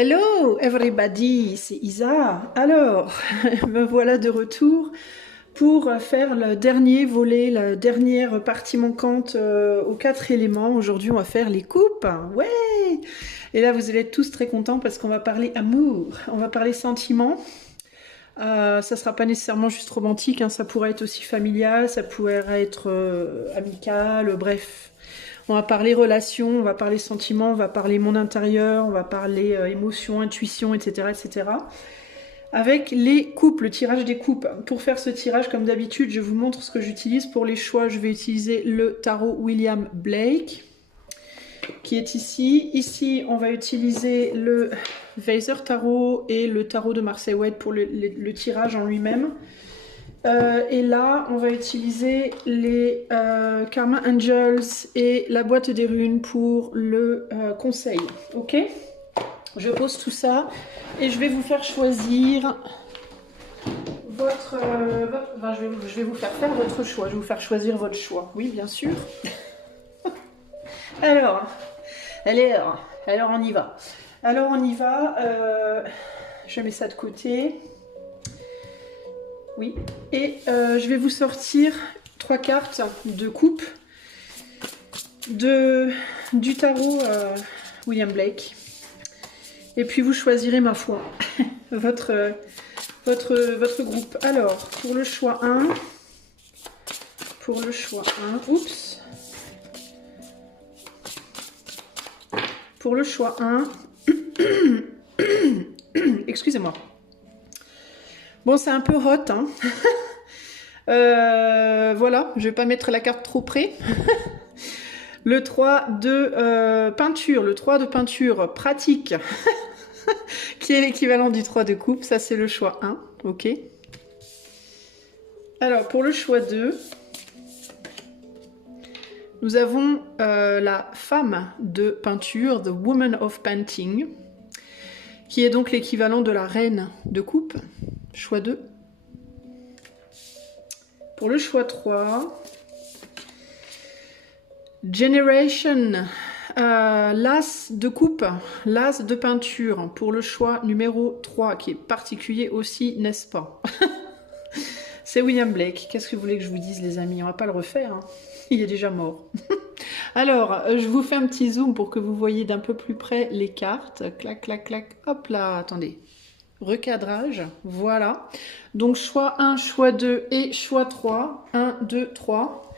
Hello everybody, c'est Isa. Alors, me voilà de retour pour faire le dernier volet, la dernière partie manquante aux 4 éléments. Aujourd'hui, on va faire les coupes. Ouais! Et là, vous allez être tous très contents parce qu'on va parler amour, on va parler sentiments. Ça sera pas nécessairement juste romantique, hein, ça pourrait être aussi familial, ça pourrait être amical, bref. On va parler relations, on va parler sentiments, on va parler monde intérieur, on va parler émotions, intuition, etc., etc. Avec les coupes, le tirage des coupes. Pour faire ce tirage, comme d'habitude, je vous montre ce que j'utilise. Pour les choix, je vais utiliser le tarot William Blake, qui est ici. Ici, on va utiliser le Weiser Tarot et le tarot de Marseille Wade pour le tirage en lui-même. Et là, on va utiliser les Karma Angels et la boîte des runes pour le conseil. Ok? Je pose tout ça et je vais vous faire choisir enfin, je vais vous faire votre choix. Je vais vous faire choisir votre choix. Oui, bien sûr. Alors, alors on y va. Alors on y va. Je mets ça de côté. Oui. Et je vais vous sortir 3 cartes de coupe du tarot William Blake. Et puis vous choisirez, ma foi, votre groupe. Alors, pour le choix 1, oups. Pour le choix 1, excusez-moi. Bon, c'est un peu hot, hein. Voilà, je vais pas mettre la carte trop près. Le 3 de peinture, le 3 de peinture pratique, qui est l'équivalent du 3 de coupe, ça c'est le choix 1, ok. Alors, pour le choix 2, nous avons la femme de peinture, the woman of painting, qui est donc l'équivalent de la reine de coupe, choix 2. Pour le choix 3, Generation, l'as de coupe, l'as de peinture, pour le choix numéro 3, qui est particulier aussi, n'est-ce pas? C'est William Blake. Qu'est-ce que vous voulez que je vous dise, les amis? On va pas le refaire, hein. Il est déjà mort. Alors, je vous fais un petit zoom pour que vous voyez d'un peu plus près les cartes. Clac, clac, clac. Hop là, attendez. Recadrage, voilà. Donc, choix 1, choix 2 et choix 3. 1, 2, 3.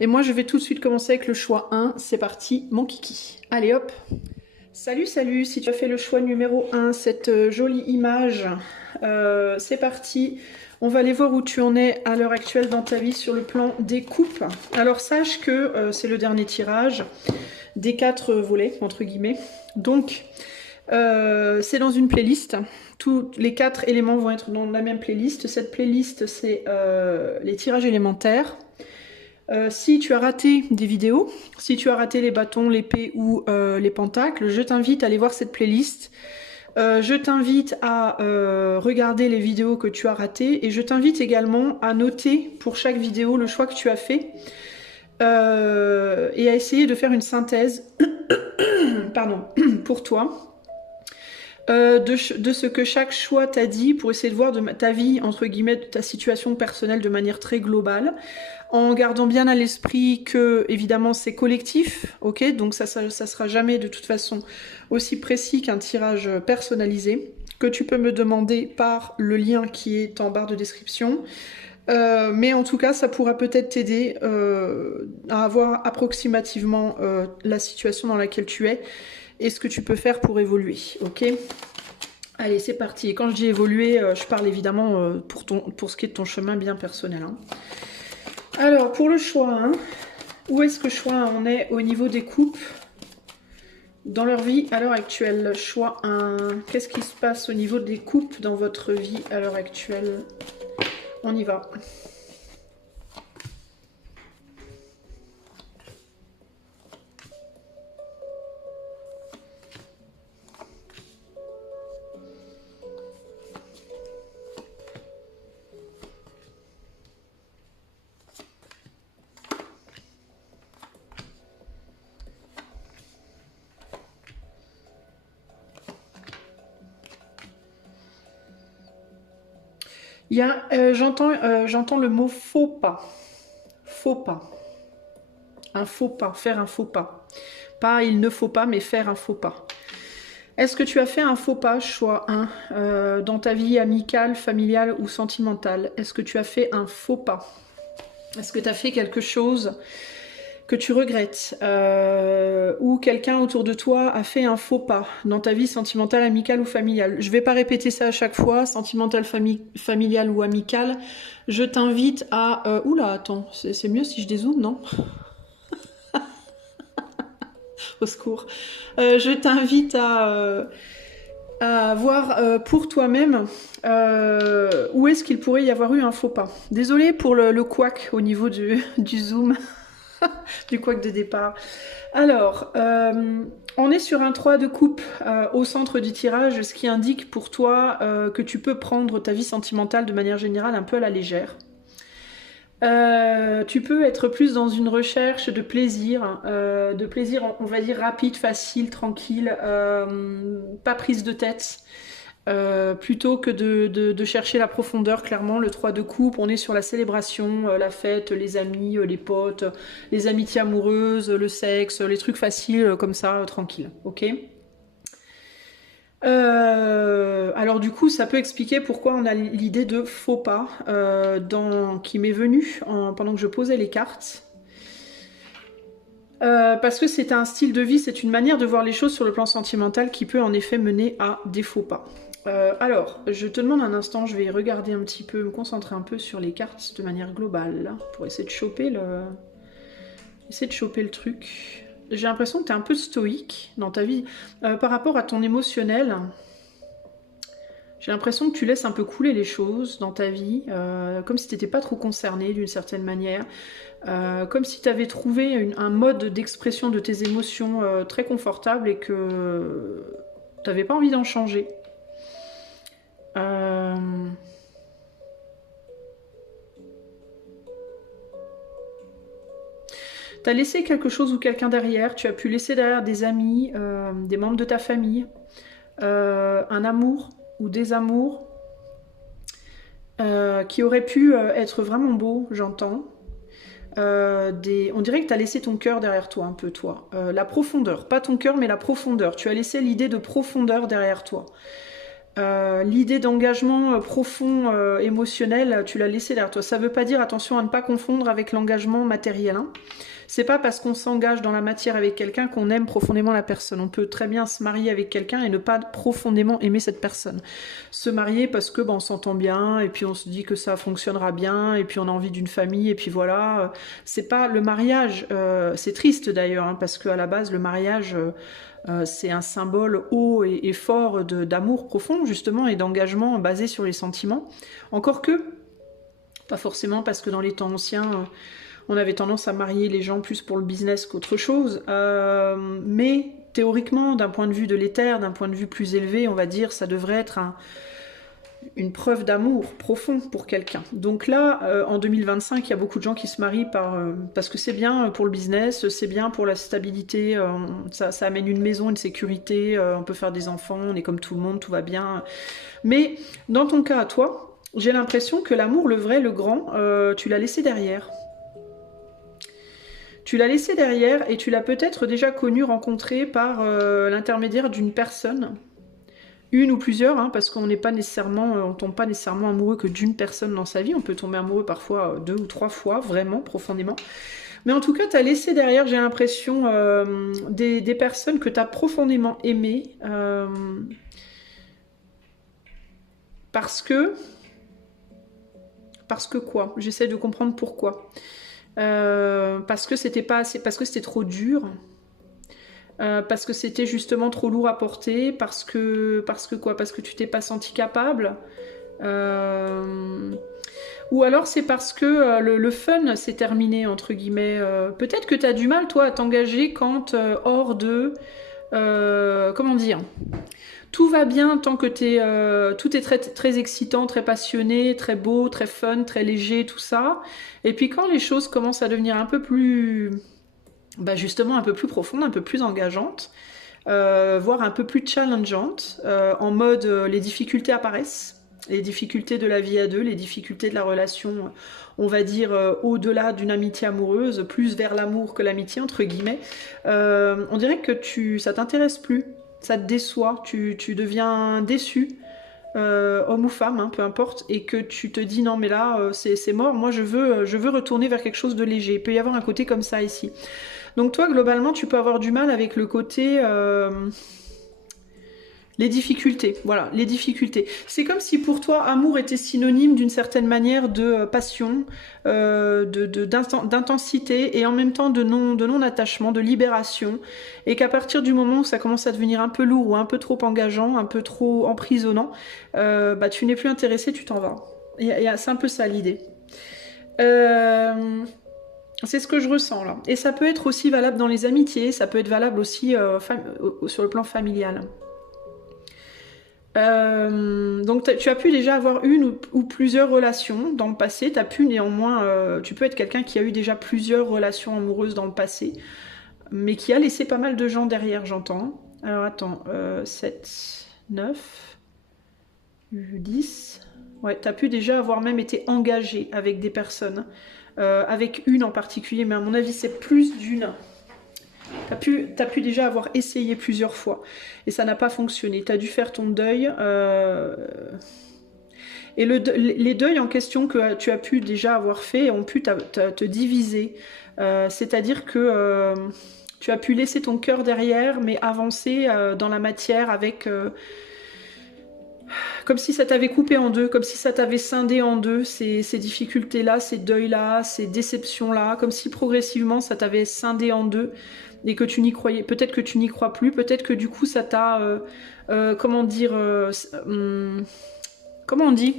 Et moi, je vais tout de suite commencer avec le choix 1. C'est parti, mon kiki. Allez, hop. Salut, salut. Si tu as fait le choix numéro 1, cette jolie image, c'est parti. On va aller voir où tu en es à l'heure actuelle dans ta vie sur le plan des coupes. Alors, sache que c'est le dernier tirage des 4 volets, entre guillemets. Donc, c'est dans une playlist. Tous les 4 éléments vont être dans la même playlist. Cette playlist, c'est les tirages élémentaires. Si tu as raté des vidéos, si tu as raté les bâtons, l'épée ou les pentacles, je t'invite à aller voir cette playlist. Je t'invite à regarder les vidéos que tu as ratées et je t'invite également à noter pour chaque vidéo le choix que tu as fait et à essayer de faire une synthèse pardon, pour toi. De ce que chaque choix t'a dit pour essayer de voir de ta vie, entre guillemets, de ta situation personnelle de manière très globale, en gardant bien à l'esprit que, évidemment, c'est collectif, ok? Donc ça sera jamais de toute façon aussi précis qu'un tirage personnalisé, que tu peux me demander par le lien qui est en barre de description. Mais en tout cas, ça pourra peut-être t'aider à avoir approximativement la situation dans laquelle tu es et ce que tu peux faire pour évoluer, ok? Allez, c'est parti. Et quand je dis évoluer, je parle évidemment pour ce qui est de ton chemin bien personnel, hein. Alors, pour le choix 1, où est-ce que choix 1 on est au niveau des coupes dans leur vie à l'heure actuelle? Choix 1, qu'est-ce qui se passe au niveau des coupes dans votre vie à l'heure actuelle? On y va. J'entends le mot faux pas. Faux pas. Un faux pas, faire un faux pas. Pas il ne faut pas, mais faire un faux pas. Est-ce que tu as fait un faux pas, choix 1, dans ta vie amicale, familiale ou sentimentale? Est-ce que tu as fait un faux pas? Est-ce que tu as fait quelque chose que tu regrettes, ou quelqu'un autour de toi a fait un faux pas dans ta vie sentimentale, amicale ou familiale? Je vais pas répéter ça à chaque fois, sentimentale, familiale ou amicale. Je t'invite à... oula, attends, c'est mieux si je dézoome, non? Au secours. Je t'invite à voir pour toi-même où est-ce qu'il pourrait y avoir eu un faux pas. Désolée pour le couac au niveau du zoom. Du couac de départ. Alors, on est sur un 3 de coupe au centre du tirage, ce qui indique pour toi que tu peux prendre ta vie sentimentale de manière générale un peu à la légère. Tu peux être plus dans une recherche de plaisir, on va dire rapide, facile, tranquille, pas prise de tête. Plutôt que de chercher la profondeur, clairement, le 3 de coupe, on est sur la célébration, la fête, les amis, les potes, les amitiés amoureuses, le sexe, les trucs faciles comme ça, tranquille, ok? Alors du coup, ça peut expliquer pourquoi on a l'idée de faux pas qui m'est venue pendant que je posais les cartes. Parce que c'est un style de vie, c'est une manière de voir les choses sur le plan sentimental qui peut en effet mener à des faux pas. Alors, je te demande un instant, je vais regarder un petit peu, me concentrer un peu sur les cartes de manière globale, là, pour essayer de choper le truc. J'ai l'impression que tu es un peu stoïque dans ta vie. Par rapport à ton émotionnel, j'ai l'impression que tu laisses un peu couler les choses dans ta vie, comme si tu n'étais pas trop concerné d'une certaine manière. Comme si tu avais trouvé un mode d'expression de tes émotions très confortable et que tu n'avais pas envie d'en changer. Tu as laissé quelque chose ou quelqu'un derrière, tu as pu laisser derrière des amis, des membres de ta famille, un amour ou des amours qui auraient pu être vraiment beaux, j'entends. On dirait que tu as laissé ton cœur derrière toi, un peu toi. La profondeur, pas ton cœur, mais la profondeur. Tu as laissé l'idée de profondeur derrière toi. L'idée d'engagement profond, émotionnel, tu l'as laissé derrière toi. Ça veut pas dire, attention à ne pas confondre avec l'engagement matériel. Hein. C'est pas parce qu'on s'engage dans la matière avec quelqu'un qu'on aime profondément la personne. On peut très bien se marier avec quelqu'un et ne pas profondément aimer cette personne. Se marier parce que on s'entend bien et puis on se dit que ça fonctionnera bien et puis on a envie d'une famille et puis voilà. C'est pas le mariage. C'est triste d'ailleurs hein, parce qu'à la base le mariage c'est un symbole haut et fort d'amour profond justement et d'engagement basé sur les sentiments. Encore que pas forcément parce que dans les temps anciens on avait tendance à marier les gens plus pour le business qu'autre chose. Mais théoriquement, d'un point de vue de l'éther, d'un point de vue plus élevé, on va dire, ça devrait être une preuve d'amour profond pour quelqu'un. Donc là, en 2025, il y a beaucoup de gens qui se marient parce que c'est bien pour le business, c'est bien pour la stabilité, ça amène une maison, une sécurité, on peut faire des enfants, on est comme tout le monde, tout va bien. Mais dans ton cas à toi, j'ai l'impression que l'amour, le vrai, le grand, tu l'as laissé derrière. Tu l'as laissé derrière et tu l'as peut-être déjà connu, rencontré par l'intermédiaire d'une personne, une ou plusieurs, hein, parce qu'on n'est pas nécessairement, on tombe pas nécessairement amoureux que d'une personne dans sa vie, on peut tomber amoureux parfois 2 ou 3 fois, vraiment, profondément. Mais en tout cas, tu as laissé derrière, j'ai l'impression, des personnes que tu as profondément aimées, parce que quoi? J'essaie de comprendre pourquoi. Parce que c'était pas assez, parce que c'était trop dur, parce que c'était justement trop lourd à porter, parce que quoi? Parce que tu t'es pas senti capable, ou alors c'est parce que le fun s'est terminé entre guillemets. Peut-être que tu as du mal toi à t'engager quand hors de comment dire, tout va bien tant que tout est très, très excitant, très passionné, très beau, très fun, très léger, tout ça. Et puis quand les choses commencent à devenir un peu plus, justement un peu plus profondes, un peu plus engageantes, voire un peu plus challengeantes, en mode les difficultés apparaissent, les difficultés de la vie à deux, les difficultés de la relation, on va dire au-delà d'une amitié amoureuse, plus vers l'amour que l'amitié, entre guillemets. On dirait que ça t'intéresse plus, ça te déçoit, tu deviens déçu. Homme ou femme, hein, peu importe, et que tu te dis non mais là c'est mort, moi je veux retourner vers quelque chose de léger. Il peut y avoir un côté comme ça ici. Donc toi globalement tu peux avoir du mal avec le côté les difficultés, voilà, les difficultés. C'est comme si pour toi amour était synonyme d'une certaine manière de passion, d'intensité et en même temps de non-attachement, de libération, et qu'à partir du moment où ça commence à devenir un peu lourd ou un peu trop engageant, un peu trop emprisonnant, bah, tu n'es plus intéressé, tu t'en vas. C'est un peu ça l'idée. C'est ce que je ressens là. Et ça peut être aussi valable dans les amitiés, ça peut être valable aussi sur le plan familial. Donc tu as pu déjà avoir une ou plusieurs relations dans le passé, tu as pu néanmoins, tu peux être quelqu'un qui a eu déjà plusieurs relations amoureuses dans le passé, mais qui a laissé pas mal de gens derrière, j'entends. Alors attends, 7, 9, 10, ouais, tu as pu déjà avoir même été engagé avec des personnes, avec une en particulier, mais à mon avis c'est plus d'une. T'as pu déjà avoir essayé plusieurs fois et ça n'a pas fonctionné. T'as dû faire ton deuil. Et les deuils en question que tu as pu déjà avoir fait ont pu te diviser. C'est-à-dire que tu as pu laisser ton cœur derrière, mais avancer dans la matière avec... comme si ça t'avait coupé en deux, comme si ça t'avait scindé en deux, ces difficultés-là, ces deuils-là, ces déceptions-là, comme si progressivement ça t'avait scindé en deux et que tu n'y croyais, peut-être que tu n'y crois plus, peut-être que du coup ça t'a, comment dire, comment on dit,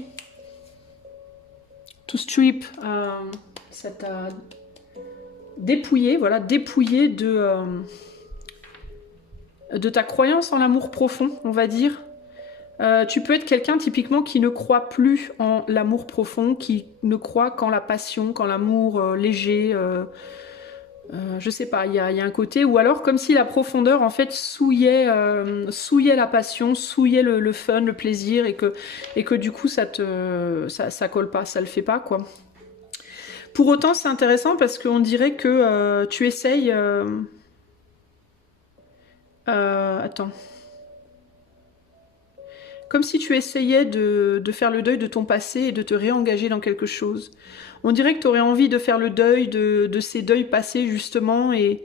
to strip, ça t'a dépouillé, voilà, dépouillé de ta croyance en l'amour profond, on va dire. Tu peux être quelqu'un typiquement qui ne croit plus en l'amour profond, qui ne croit qu'en la passion, qu'en l'amour léger, je sais pas, il y a un côté, ou alors comme si la profondeur en fait souillait la passion, souillait le fun, le plaisir, et que du coup ça colle pas, ça le fait pas quoi. Pour autant c'est intéressant parce qu'on dirait que tu essayes... attends... Comme si tu essayais de faire le deuil de ton passé et de te réengager dans quelque chose. On dirait que tu aurais envie de faire le deuil de ces deuils passés justement et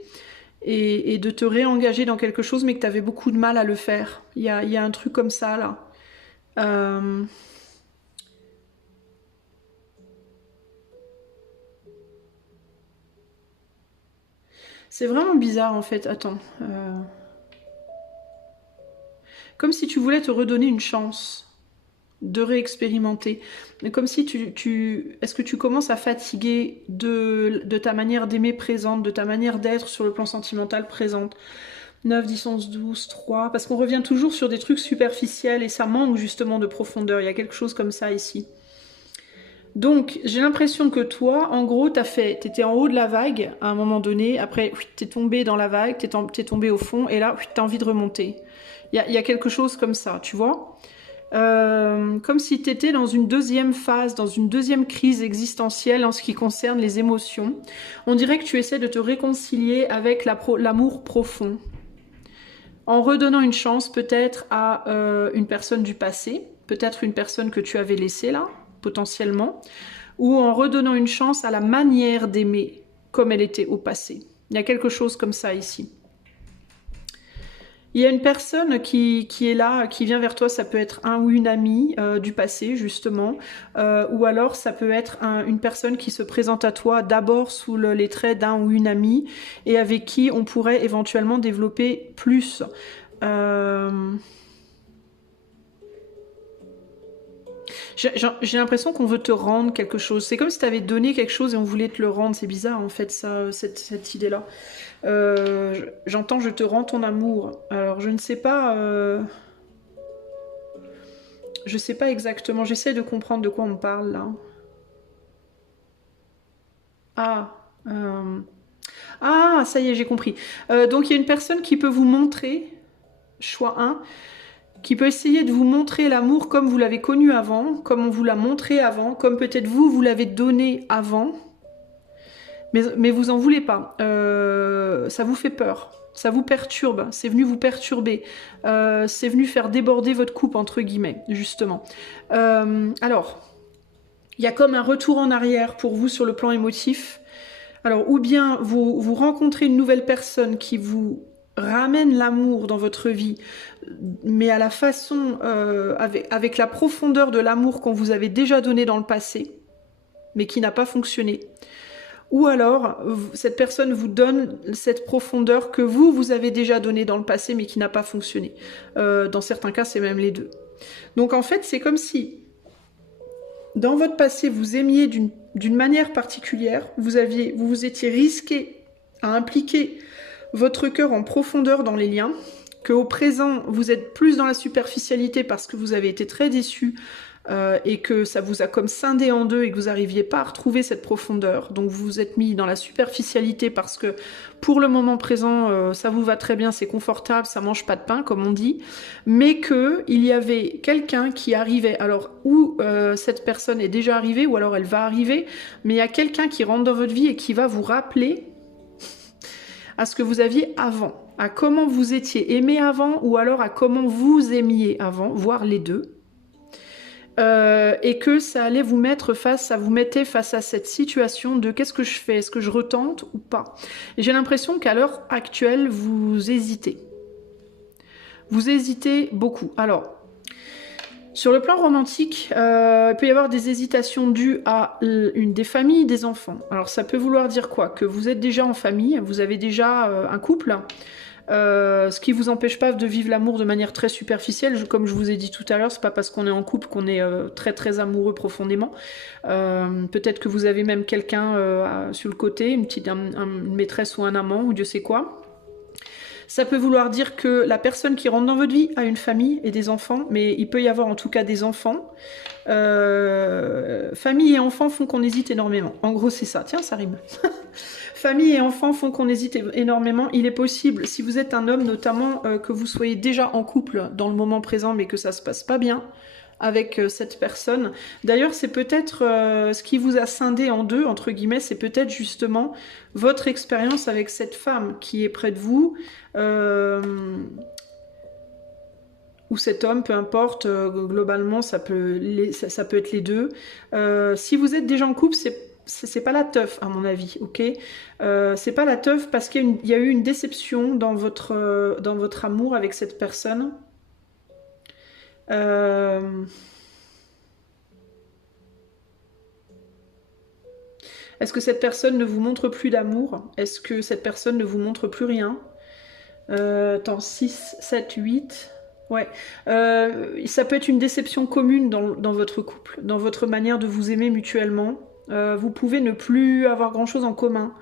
de te réengager dans quelque chose mais que tu avais beaucoup de mal à le faire. Il y a un truc comme ça là. C'est vraiment bizarre en fait. Attends. Comme si tu voulais te redonner une chance de réexpérimenter. Mais comme si est-ce que tu commences à fatiguer de ta manière d'aimer présente, de ta manière d'être sur le plan sentimental présente. 9, 10, 11, 12, 3, parce qu'on revient toujours sur des trucs superficiels et ça manque justement de profondeur. Il y a quelque chose comme ça ici. Donc, j'ai l'impression que toi, en gros, t'étais en haut de la vague à un moment donné, après, t'es tombé dans la vague, t'es tombé au fond, et là, t'as envie de remonter. Il y a quelque chose comme ça, tu vois, comme si t'étais dans une deuxième phase, dans une deuxième crise existentielle en ce qui concerne les émotions. On dirait que tu essaies de te réconcilier avec l'amour profond, en redonnant une chance peut-être à une personne du passé, peut-être une personne que tu avais laissée là, potentiellement, ou en redonnant une chance à la manière d'aimer comme elle était au passé. Il y a quelque chose comme ça ici. Il y a une personne qui est là, qui vient vers toi, ça peut être un ou une amie du passé justement, ou alors ça peut être une personne qui se présente à toi d'abord sous les traits d'un ou une amie et avec qui on pourrait éventuellement développer plus. J'ai l'impression qu'on veut te rendre quelque chose. C'est comme si tu avais donné quelque chose et on voulait te le rendre. C'est bizarre en fait ça, cette idée-là. J'entends je te rends ton amour. Alors je ne sais pas... je sais pas exactement. J'essaie de comprendre de quoi on me parle là. Ah, ça y est, j'ai compris. Donc il y a une personne qui peut vous montrer, choix 1, qui peut essayer de vous montrer l'amour comme vous l'avez connu avant, comme on vous l'a montré avant, comme peut-être vous l'avez donné avant, mais vous en voulez pas. Ça vous fait peur, ça vous perturbe, c'est venu vous perturber, c'est venu faire déborder votre coupe, entre guillemets, justement. Alors, il y a comme un retour en arrière pour vous sur le plan émotif. Alors, ou bien vous rencontrez une nouvelle personne qui vous ramène l'amour dans votre vie, mais à la façon, avec la profondeur de l'amour qu'on vous avait déjà donné dans le passé, mais qui n'a pas fonctionné. Ou alors, cette personne vous donne cette profondeur que vous avez déjà donnée dans le passé, mais qui n'a pas fonctionné. Dans certains cas, c'est même les deux. Donc en fait, c'est comme si, dans votre passé, vous aimiez d'une manière particulière, vous vous étiez risqué à impliquer votre cœur en profondeur dans les liens, qu'au présent, vous êtes plus dans la superficialité parce que vous avez été très déçu et que ça vous a comme scindé en deux et que vous n'arriviez pas à retrouver cette profondeur. Donc vous vous êtes mis dans la superficialité parce que pour le moment présent, ça vous va très bien, c'est confortable, ça mange pas de pain comme on dit, mais qu'il y avait quelqu'un qui arrivait, alors ou cette personne est déjà arrivée ou alors elle va arriver, mais il y a quelqu'un qui rentre dans votre vie et qui va vous rappeler à ce que vous aviez avant, à comment vous étiez aimé avant ou alors à comment vous aimiez avant, voire les deux. Et que ça allait vous mettre face à cette situation de qu'est-ce que je fais, est-ce que je retente ou pas. Et j'ai l'impression qu'à l'heure actuelle, vous hésitez. Vous hésitez beaucoup. Alors, sur le plan romantique, il peut y avoir des hésitations dues à des familles, des enfants. Alors ça peut vouloir dire quoi? Que vous êtes déjà en famille, vous avez déjà un couple, ce qui vous empêche pas de vivre l'amour de manière très superficielle. Comme je vous ai dit tout à l'heure, c'est pas parce qu'on est en couple qu'on est très très amoureux profondément. Peut-être que vous avez même quelqu'un sur le côté, une maîtresse ou un amant ou Dieu sait quoi. Ça peut vouloir dire que la personne qui rentre dans votre vie a une famille et des enfants, mais il peut y avoir en tout cas des enfants. Famille et enfants font qu'on hésite énormément. En gros, c'est ça. Tiens, ça rime. Famille et enfants font qu'on hésite énormément. Il est possible, si vous êtes un homme notamment, que vous soyez déjà en couple dans le moment présent, mais que ça se passe pas bien avec cette personne. D'ailleurs, c'est peut-être ce qui vous a scindé en deux, entre guillemets, c'est peut-être justement votre expérience avec cette femme qui est près de vous, ou cet homme, peu importe, globalement, ça peut être les deux. Si vous êtes déjà en couple, c'est pas la teuf, à mon avis, ok? C'est pas la teuf parce qu'il y a eu une déception dans votre amour avec cette personne. Est-ce que cette personne ne vous montre plus d'amour? Est-ce que cette personne ne vous montre plus rien? Attends, 6, 7, 8... Ouais, ça peut être une déception commune dans votre couple, dans votre manière de vous aimer mutuellement. Vous pouvez ne plus avoir grand-chose en commun.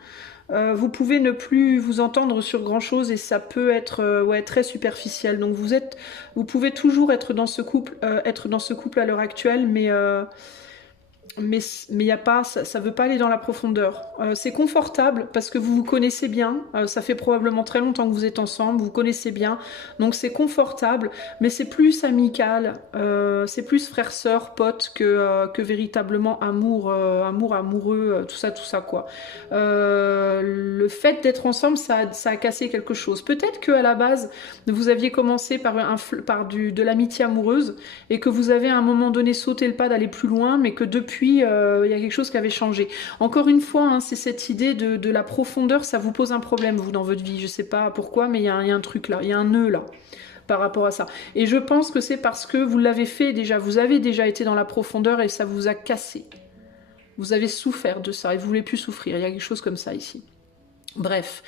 Vous pouvez ne plus vous entendre sur grand-chose et ça peut être très superficiel. Donc vous pouvez toujours être dans ce couple à l'heure actuelle, mais y a pas, ça veut pas aller dans la profondeur. C'est confortable parce que vous vous connaissez bien, ça fait probablement très longtemps que vous êtes ensemble, vous vous connaissez bien, donc c'est confortable, mais c'est plus amical, c'est plus frère-sœur, pote que véritablement amoureux, tout ça quoi. Le fait d'être ensemble, ça a cassé quelque chose. Peut-être qu'à la base, vous aviez commencé par de l'amitié amoureuse et que vous avez à un moment donné sauté le pas d'aller plus loin, mais que depuis il y a quelque chose qui avait changé. Encore une fois, hein, c'est cette idée de la profondeur, ça vous pose un problème, vous, dans votre vie. Je sais pas pourquoi, mais il y a un truc là, il y a un nœud là, par rapport à ça. Et je pense que c'est parce que vous l'avez fait déjà, vous avez déjà été dans la profondeur et ça vous a cassé. Vous avez souffert de ça et vous voulez plus souffrir. Il y a quelque chose comme ça ici. Bref.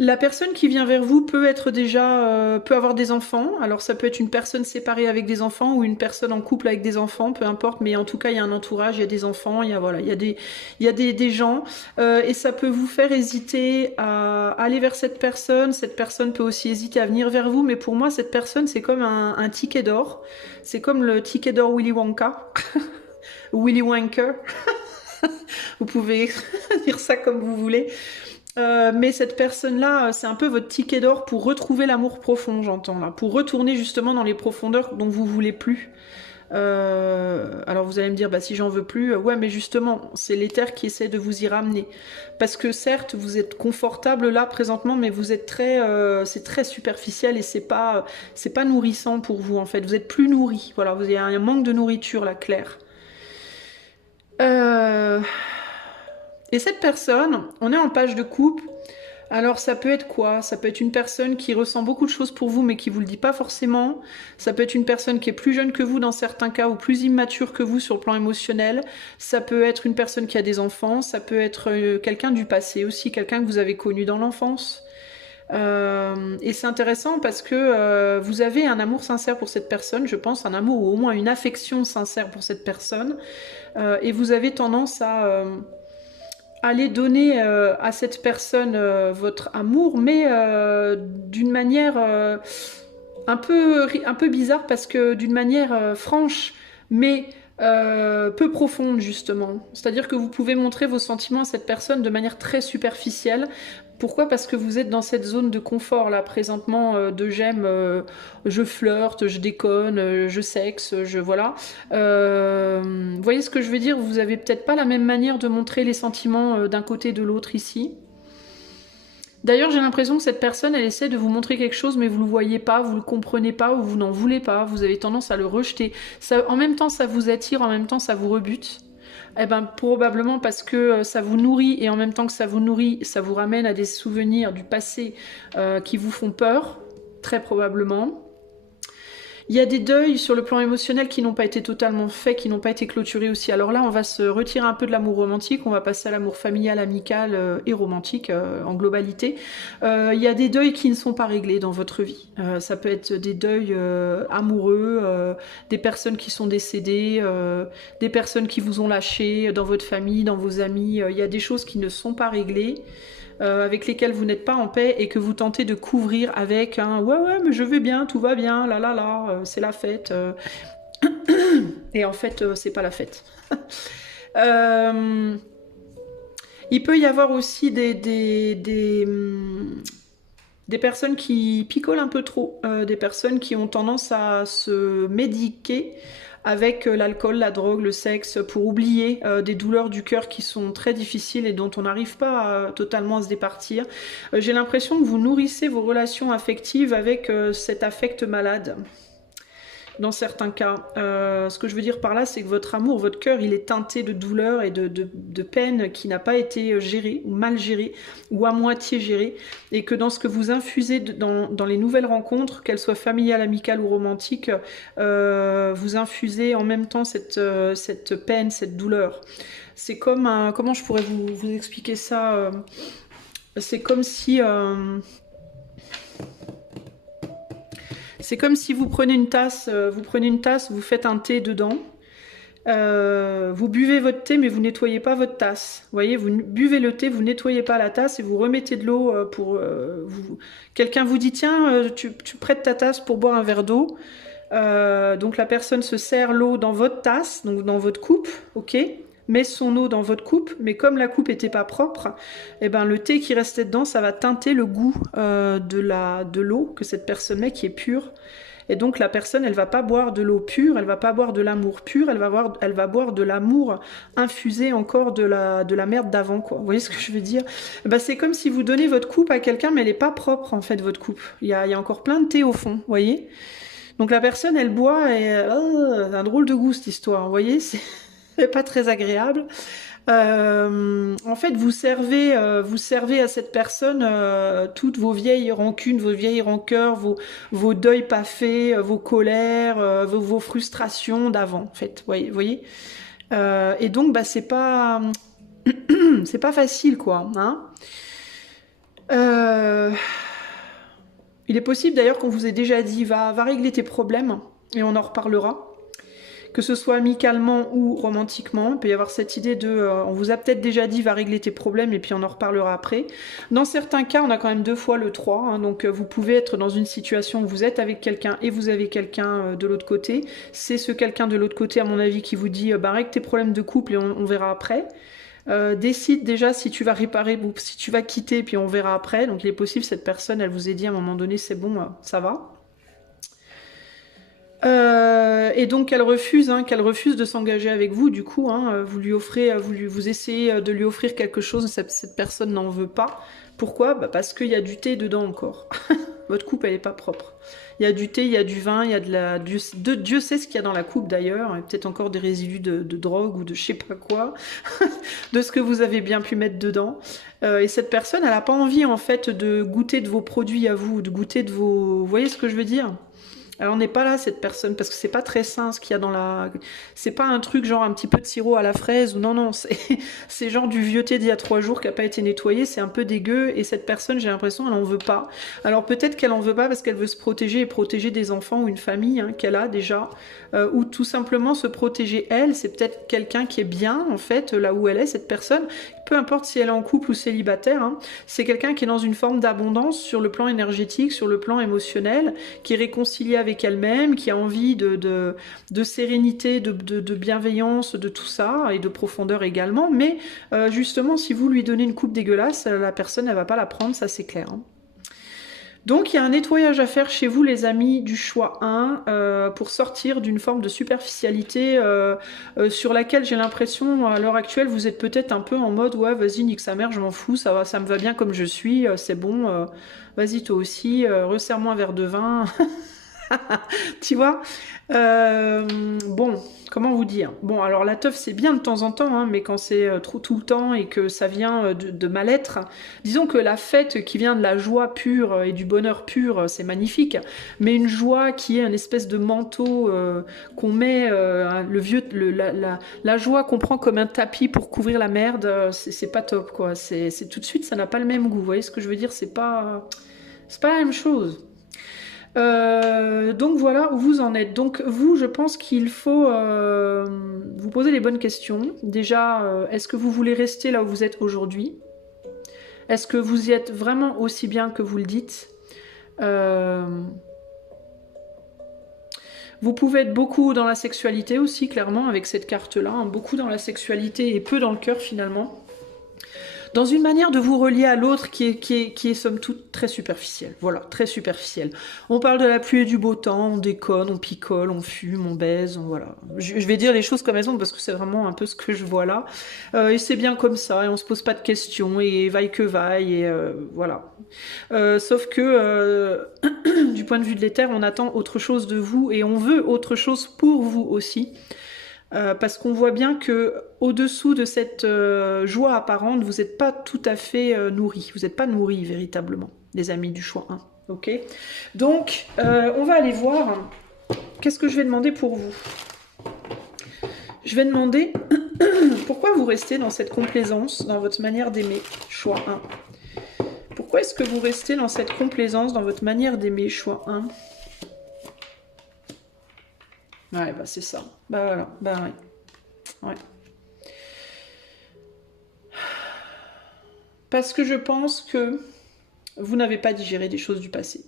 La personne qui vient vers vous peut avoir des enfants. Alors ça peut être une personne séparée avec des enfants ou une personne en couple avec des enfants, peu importe. Mais en tout cas, il y a un entourage, il y a des enfants, il y a des gens. Et ça peut vous faire hésiter à aller vers cette personne. Cette personne peut aussi hésiter à venir vers vous. Mais pour moi, cette personne, c'est comme un ticket d'or. C'est comme le ticket d'or Willy Wonka. Willy Wanker. Vous pouvez dire ça comme vous voulez. Mais cette personne-là, c'est un peu votre ticket d'or pour retrouver l'amour profond, j'entends là, pour retourner justement dans les profondeurs dont vous voulez plus. Alors vous allez me dire, bah si j'en veux plus, ouais, mais justement, c'est l'éther qui essaie de vous y ramener. Parce que certes, vous êtes confortable là présentement, mais vous êtes c'est très superficiel et c'est pas nourrissant pour vous en fait. Vous êtes plus nourri. Voilà, vous avez un manque de nourriture là, clair. Et cette personne, on est en page de coupe. Alors ça peut être quoi? Ça peut être une personne qui ressent beaucoup de choses pour vous mais qui vous le dit pas forcément. Ça peut être une personne qui est plus jeune que vous dans certains cas ou plus immature que vous sur le plan émotionnel. Ça peut être une personne qui a des enfants. Ça peut être quelqu'un du passé aussi, quelqu'un que vous avez connu dans l'enfance. Et c'est intéressant parce que vous avez un amour sincère pour cette personne, je pense, un amour ou au moins une affection sincère pour cette personne. Et vous avez tendance à aller donner à cette personne votre amour, mais d'une manière un peu bizarre, parce que d'une manière franche, mais peu profonde justement. C'est-à-dire que vous pouvez montrer vos sentiments à cette personne de manière très superficielle. Pourquoi? Parce que vous êtes dans cette zone de confort là présentement, de j'aime, je flirte, je déconne, je sexe, je voilà. Vous voyez ce que je veux dire? Vous avez peut-être pas la même manière de montrer les sentiments d'un côté et de l'autre ici. D'ailleurs, j'ai l'impression que cette personne, elle essaie de vous montrer quelque chose, mais vous le voyez pas, vous le comprenez pas, ou vous n'en voulez pas, vous avez tendance à le rejeter. Ça, en même temps, ça vous attire, en même temps, ça vous rebute. Eh ben, probablement parce que ça vous nourrit, et en même temps que ça vous nourrit, ça vous ramène à des souvenirs du passé qui vous font peur, très probablement. Il y a des deuils sur le plan émotionnel qui n'ont pas été totalement faits, qui n'ont pas été clôturés aussi. Alors là, on va se retirer un peu de l'amour romantique, on va passer à l'amour familial, amical et romantique en globalité. Il y a des deuils qui ne sont pas réglés dans votre vie. Ça peut être des deuils amoureux, des personnes qui sont décédées, des personnes qui vous ont lâché dans votre famille, dans vos amis. Il y a des choses qui ne sont pas réglées. Avec lesquels vous n'êtes pas en paix et que vous tentez de couvrir avec un ouais mais je vais bien, tout va bien, c'est la fête. Et en fait c'est pas la fête. Il peut y avoir aussi des personnes qui picolent un peu trop, des personnes qui ont tendance à se médiquer avec l'alcool, la drogue, le sexe, pour oublier des douleurs du cœur qui sont très difficiles et dont on n'arrive pas totalement à se départir. J'ai l'impression que vous nourrissez vos relations affectives avec cet affect malade. Dans certains cas. Ce que je veux dire par là, c'est que votre amour, votre cœur, il est teinté de douleur et de peine qui n'a pas été gérée, ou mal gérée, ou à moitié gérée, et que dans ce que vous infusez dans les nouvelles rencontres, qu'elles soient familiales, amicales ou romantiques, vous infusez en même temps cette peine, cette douleur. C'est comme un... Comment je pourrais vous expliquer ça? C'est comme si... C'est comme si vous prenez une tasse, vous faites un thé dedans, vous buvez votre thé mais vous nettoyez pas votre tasse. Vous voyez, vous buvez le thé, vous nettoyez pas la tasse et vous remettez de l'eau pour... Quelqu'un vous dit tiens, tu prêtes ta tasse pour boire un verre d'eau. Donc la personne se sert l'eau dans votre tasse, donc dans votre coupe, ok, met son eau dans votre coupe, mais comme la coupe n'était pas propre, eh ben, le thé qui restait dedans, ça va teinter le goût de l'eau que cette personne met, qui est pure. Et donc la personne, elle va pas boire de l'eau pure, elle va pas boire de l'amour pur, elle va boire de l'amour infusé encore de la merde d'avant, quoi. Vous voyez ce que je veux dire? Eh ben, c'est comme si vous donnez votre coupe à quelqu'un, mais elle est pas propre, en fait, votre coupe. Il y a encore plein de thé au fond, vous voyez? Donc la personne, elle boit et un drôle de goût, cette histoire, vous voyez? C'est pas très agréable. En fait, vous servez à cette personne toutes vos vieilles rancunes, vos vieilles rancœurs, vos deuils pas faits, vos colères, vos frustrations d'avant, en fait. Vous voyez. Et donc, bah, c'est pas c'est pas facile, quoi. Hein. Il est possible d'ailleurs qu'on vous ait déjà dit va régler tes problèmes et on en reparlera. Que ce soit amicalement ou romantiquement, il peut y avoir cette idée de on vous a peut-être déjà dit va régler tes problèmes et puis on en reparlera après. Dans certains cas, on a quand même 2 fois le 3, hein, donc vous pouvez être dans une situation où vous êtes avec quelqu'un et vous avez quelqu'un de l'autre côté. C'est ce quelqu'un de l'autre côté, à mon avis, qui vous dit bah, règle tes problèmes de couple et on verra après. Décide déjà si tu vas réparer ou si tu vas quitter, puis on verra après. Donc il est possible cette personne, elle vous ait dit à un moment donné, c'est bon, ça va. Et donc qu'elle refuse de s'engager avec vous. Du coup, hein, vous lui offrez, vous essayez de lui offrir quelque chose, cette personne n'en veut pas. Pourquoi? Bah parce qu'il y a du thé dedans encore. Votre coupe, elle n'est pas propre. Il y a du thé, il y a du vin, il y a Dieu sait ce qu'il y a dans la coupe d'ailleurs. Peut-être encore des résidus de drogue ou de je sais pas quoi, de ce que vous avez bien pu mettre dedans. Et cette personne, elle n'a pas envie en fait de goûter de vos produits à vous, de goûter de vos... Vous voyez ce que je veux dire? Alors on n'est pas là cette personne parce que c'est pas très sain ce qu'il y a dans la. C'est pas un truc genre un petit peu de sirop à la fraise ou non c'est genre du vieux thé d'il y a 3 jours qui a pas été nettoyé, c'est un peu dégueu et cette personne j'ai l'impression elle en veut pas. Alors peut-être qu'elle en veut pas parce qu'elle veut se protéger et protéger des enfants ou une famille qu'elle a déjà ou tout simplement se protéger elle. C'est peut-être quelqu'un qui est bien en fait là où elle est cette personne. Peu importe si elle est en couple ou célibataire, c'est quelqu'un qui est dans une forme d'abondance sur le plan énergétique, sur le plan émotionnel, qui est réconcilié avec elle-même, qui a envie de sérénité, de bienveillance, de tout ça, et de profondeur également. Mais justement, si vous lui donnez une coupe dégueulasse, la personne, elle va pas la prendre, ça c'est clair. Donc il y a un nettoyage à faire chez vous les amis du choix 1 pour sortir d'une forme de superficialité sur laquelle j'ai l'impression à l'heure actuelle vous êtes peut-être un peu en mode ouais vas-y nique sa mère je m'en fous ça me va bien comme je suis c'est bon vas-y toi aussi resserre-moi un verre de vin tu vois bon comment vous dire bon alors la teuf c'est bien de temps en temps mais quand c'est trop tout le temps et que ça vient de mal-être disons que la fête qui vient de la joie pure et du bonheur pur c'est magnifique mais une joie qui est une espèce de manteau qu'on met la joie qu'on prend comme un tapis pour couvrir la merde c'est pas top quoi c'est tout de suite ça n'a pas le même goût vous voyez ce que je veux dire c'est pas la même chose. Donc voilà où vous en êtes. Donc vous, je pense qu'il faut vous poser les bonnes questions. Déjà, est-ce que vous voulez rester là où vous êtes aujourd'hui? Est-ce que vous y êtes vraiment aussi bien que vous le dites? Vous pouvez être beaucoup dans la sexualité aussi, clairement, avec cette carte-là. Beaucoup dans la sexualité et peu dans le cœur, finalement. Dans une manière de vous relier à l'autre qui est somme toute très superficielle. Voilà, très superficielle. On parle de la pluie et du beau temps, on déconne, on picole, on fume, on baise, voilà. Je vais dire les choses comme elles sont parce que c'est vraiment un peu ce que je vois là. Et c'est bien comme ça, et on se pose pas de questions, et vaille que vaille, et voilà. Sauf que du point de vue de l'éther, on attend autre chose de vous, et on veut autre chose pour vous aussi. Parce qu'on voit bien que au-dessous de cette joie apparente, vous n'êtes pas tout à fait nourri. Vous n'êtes pas nourri véritablement, les amis du choix 1. Ok. Donc, on va aller voir. Qu'est-ce que je vais demander pour vous? Je vais demander pourquoi vous restez dans cette complaisance, dans votre manière d'aimer, choix 1. Pourquoi est-ce que vous restez dans cette complaisance, dans votre manière d'aimer, choix 1? Ouais, bah c'est ça. Bah voilà, bah ouais. Ouais. Parce que je pense que vous n'avez pas digéré des choses du passé.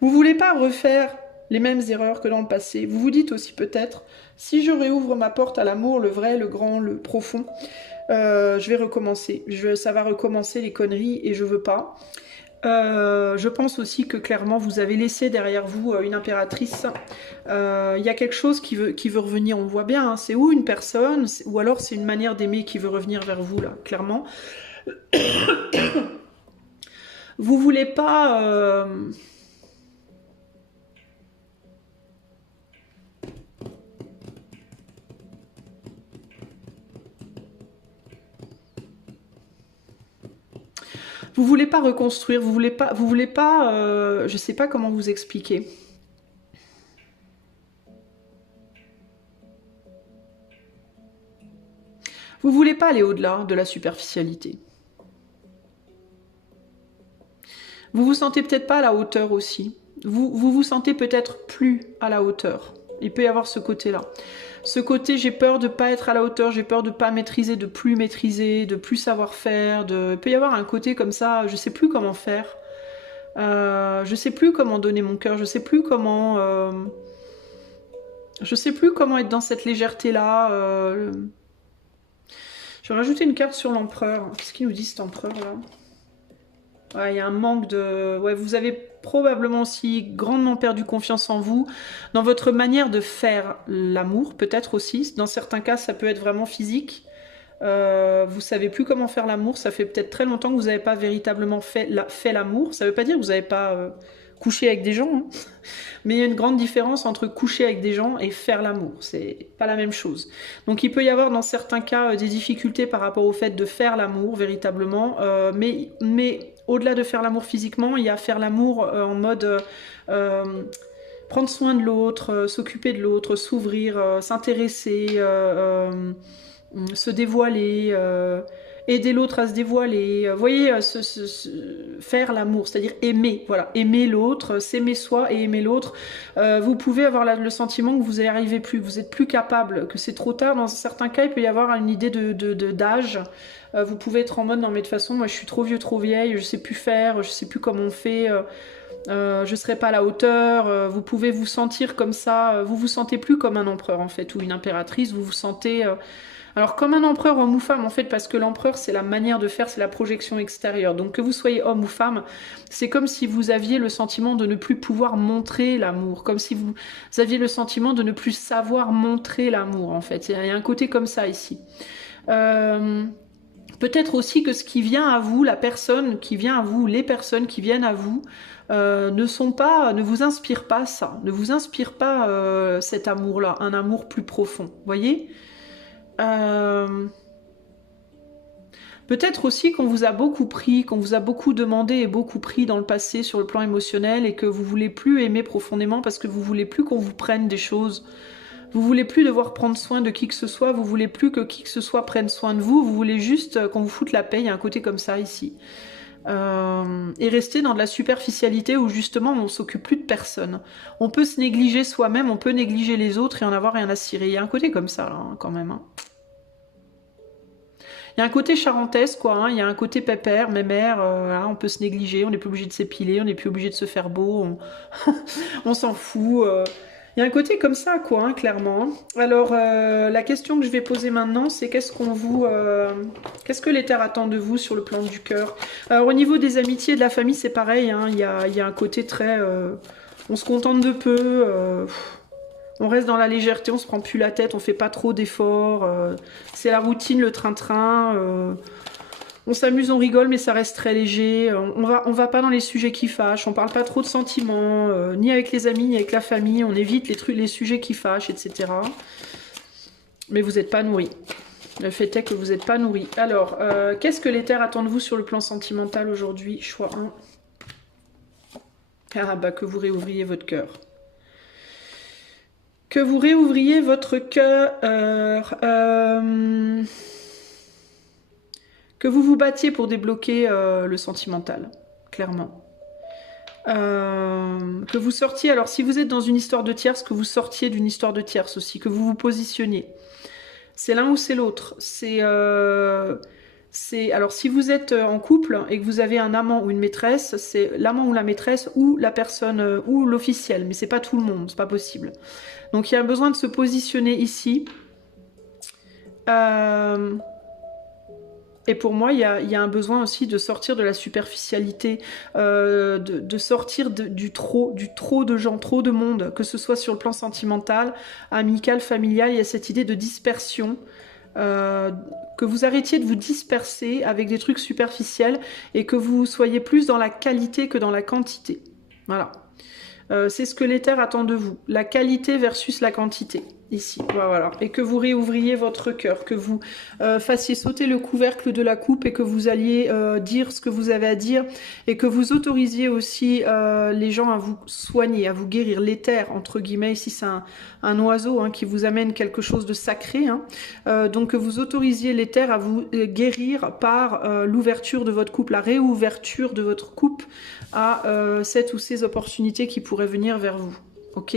Vous voulez pas refaire les mêmes erreurs que dans le passé. Vous vous dites aussi peut-être, si je réouvre ma porte à l'amour, le vrai, le grand, le profond, je vais recommencer. Ça va recommencer les conneries et je veux pas. Je pense aussi que clairement vous avez laissé derrière vous une impératrice. Il y a quelque chose qui veut revenir, on voit bien. C'est ou une personne, ou alors c'est une manière d'aimer qui veut revenir vers vous là, clairement. Vous voulez pas. Vous voulez pas reconstruire, vous voulez pas, je sais pas comment vous expliquer. Vous voulez pas aller au-delà de la superficialité. Vous vous sentez peut-être pas à la hauteur aussi. Vous sentez peut-être plus à la hauteur. Il peut y avoir ce côté-là. Ce côté, j'ai peur de pas être à la hauteur, j'ai peur de pas maîtriser, de plus savoir faire. Il peut y avoir un côté comme ça, je sais plus comment faire. Je sais plus comment donner mon cœur, je sais plus comment être dans cette légèreté-là. Je vais rajouter une carte sur l'empereur. Qu'est-ce qu'il nous dit cet empereur là? Ouais, il y a un manque de... Ouais, vous avez probablement aussi grandement perdu confiance en vous, dans votre manière de faire l'amour, peut-être aussi. Dans certains cas, ça peut être vraiment physique. Vous savez plus comment faire l'amour. Ça fait peut-être très longtemps que vous n'avez pas véritablement fait l'amour. Ça veut pas dire que vous n'avez pas couché avec des gens, hein. Mais il y a une grande différence entre coucher avec des gens et faire l'amour. C'est pas la même chose. Donc il peut y avoir dans certains cas des difficultés par rapport au fait de faire l'amour véritablement. Mais au-delà de faire l'amour physiquement, il y a faire l'amour en mode prendre soin de l'autre, s'occuper de l'autre, s'ouvrir, s'intéresser, se dévoiler, aider l'autre à se dévoiler. Vous voyez, faire l'amour, c'est-à-dire aimer, voilà, aimer l'autre, s'aimer soi et aimer l'autre. Vous pouvez avoir le sentiment que vous n'y arrivez plus, que vous n'êtes plus capable, que c'est trop tard. Dans certains cas, il peut y avoir une idée d'âge. Vous pouvez être en mode, non mais de toute façon, moi je suis trop vieux, trop vieille, je sais plus faire, je sais plus comment on fait, je serai pas à la hauteur. Vous pouvez vous sentir comme ça, vous vous sentez plus comme un empereur en fait, ou une impératrice, vous vous sentez... Alors comme un empereur homme ou femme en fait, parce que l'empereur c'est la manière de faire, c'est la projection extérieure. Donc que vous soyez homme ou femme, c'est comme si vous aviez le sentiment de ne plus pouvoir montrer l'amour, comme si vous aviez le sentiment de ne plus savoir montrer l'amour en fait. Il y a un côté comme ça ici. Peut-être aussi que ce qui vient à vous, la personne qui vient à vous, les personnes qui viennent à vous, ne vous inspirent pas ça, ne vous inspirent pas cet amour-là, un amour plus profond, voyez. Peut-être aussi qu'on vous a beaucoup pris, qu'on vous a beaucoup demandé et beaucoup pris dans le passé sur le plan émotionnel et que vous voulez plus aimer profondément parce que vous voulez plus qu'on vous prenne des choses. Vous voulez plus devoir prendre soin de qui que ce soit, vous voulez plus que qui que ce soit prenne soin de vous, vous voulez juste qu'on vous foute la paix, il y a un côté comme ça ici. Et rester dans de la superficialité où justement on s'occupe plus de personne. On peut se négliger soi-même, on peut négliger les autres et en avoir rien à cirer. Il y a un côté comme ça là, hein, quand même. Hein. Il y a un côté charentesque, quoi, hein. Il y a un côté pépère, mémère, hein, on peut se négliger, on n'est plus obligé de s'épiler, on n'est plus obligé de se faire beau, on s'en fout. Il y a un côté comme ça, quoi, hein, clairement. Alors, la question que je vais poser maintenant, c'est qu'est-ce que l'éther attend de vous sur le plan du cœur? Alors, au niveau des amitiés et de la famille, c'est pareil, hein, il y a un côté très... on se contente de peu, on reste dans la légèreté, on se prend plus la tête, on fait pas trop d'efforts, c'est la routine, le train-train... On s'amuse, on rigole, mais ça reste très léger. On va pas dans les sujets qui fâchent. On parle pas trop de sentiments, ni avec les amis, ni avec la famille. On évite les sujets qui fâchent, etc. Mais vous n'êtes pas nourri. Le fait est que vous n'êtes pas nourri. Alors, qu'est-ce que l'éther attend de vous sur le plan sentimental aujourd'hui? Choix 1. Ah bah, que vous réouvriez votre cœur. Que vous réouvriez votre cœur... Que vous vous battiez pour débloquer le sentimental, clairement. Que vous sortiez, alors si vous êtes dans une histoire de tierce, que vous sortiez d'une histoire de tierce aussi, que vous vous positionniez. C'est l'un ou c'est l'autre. Alors si vous êtes en couple et que vous avez un amant ou une maîtresse, c'est l'amant ou la maîtresse ou la personne ou l'officiel, mais c'est pas tout le monde, c'est pas possible. Donc il y a besoin de se positionner ici. Et pour moi, il y a un besoin aussi de sortir de la superficialité, de sortir du trop de gens, trop de monde, que ce soit sur le plan sentimental, amical, familial. Il y a cette idée de dispersion, que vous arrêtiez de vous disperser avec des trucs superficiels et que vous soyez plus dans la qualité que dans la quantité. Voilà. C'est ce que l'éther attend de vous. La qualité versus la quantité. Ici, voilà. Et que vous réouvriez votre cœur, que vous fassiez sauter le couvercle de la coupe et que vous alliez dire ce que vous avez à dire et que vous autorisiez aussi les gens à vous soigner, à vous guérir. L'éther, entre guillemets, ici c'est un oiseau hein, qui vous amène quelque chose de sacré. Hein. Donc que vous autorisiez l'éther à vous guérir par l'ouverture de votre coupe, la réouverture de votre coupe à cette ou ces opportunités qui pourraient venir vers vous. Ok ?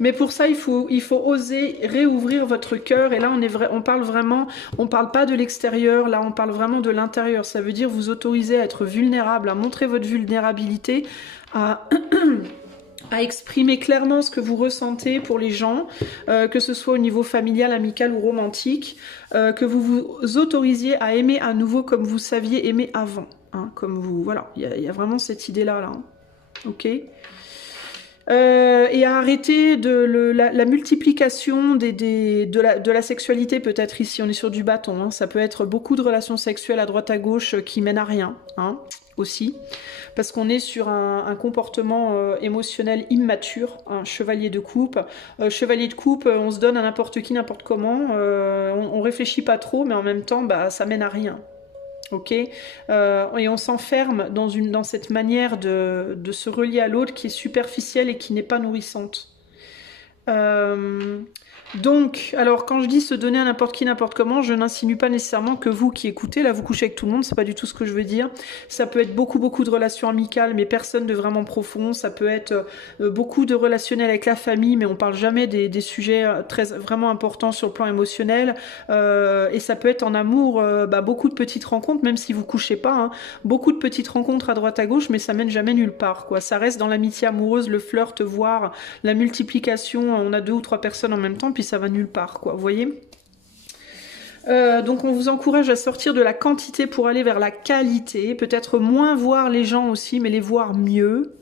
Mais pour ça, il faut oser réouvrir votre cœur. Et là, on parle vraiment, on parle pas de l'extérieur, là, on parle vraiment de l'intérieur. Ça veut dire vous autoriser à être vulnérable, à montrer votre vulnérabilité, à à exprimer clairement ce que vous ressentez pour les gens, que ce soit au niveau familial, amical ou romantique, que vous vous autorisiez à aimer à nouveau comme vous saviez aimer avant. Hein, comme vous, voilà, il y a vraiment cette idée-là, là. Hein. Ok. Et à arrêter la multiplication de la sexualité, peut-être ici, on est sur du bâton, hein. Ça peut être beaucoup de relations sexuelles à droite à gauche qui mènent à rien, hein, aussi, parce qu'on est sur un comportement émotionnel immature, un chevalier de coupe. Chevalier de coupe, on se donne à n'importe qui, n'importe comment, on réfléchit pas trop, mais en même temps, bah, ça mène à rien. Ok, et on s'enferme dans cette manière de se relier à l'autre qui est superficielle et qui n'est pas nourrissante. Donc, alors quand je dis se donner à n'importe qui, n'importe comment, je n'insinue pas nécessairement que vous qui écoutez, là vous couchez avec tout le monde, c'est pas du tout ce que je veux dire. Ça peut être beaucoup de relations amicales, mais personne de vraiment profond. Ça peut être beaucoup de relationnel avec la famille, mais on parle jamais des sujets vraiment importants sur le plan émotionnel. Et ça peut être en amour, beaucoup de petites rencontres, même si vous couchez pas, hein, beaucoup de petites rencontres à droite à gauche, mais ça mène jamais nulle part, quoi. Ça reste dans l'amitié amoureuse, le flirt, voire la multiplication. On a 2 ou 3 personnes en même temps, puis ça va nulle part, quoi, vous voyez. Donc on vous encourage à sortir de la quantité pour aller vers la qualité, peut-être moins voir les gens aussi, mais les voir mieux,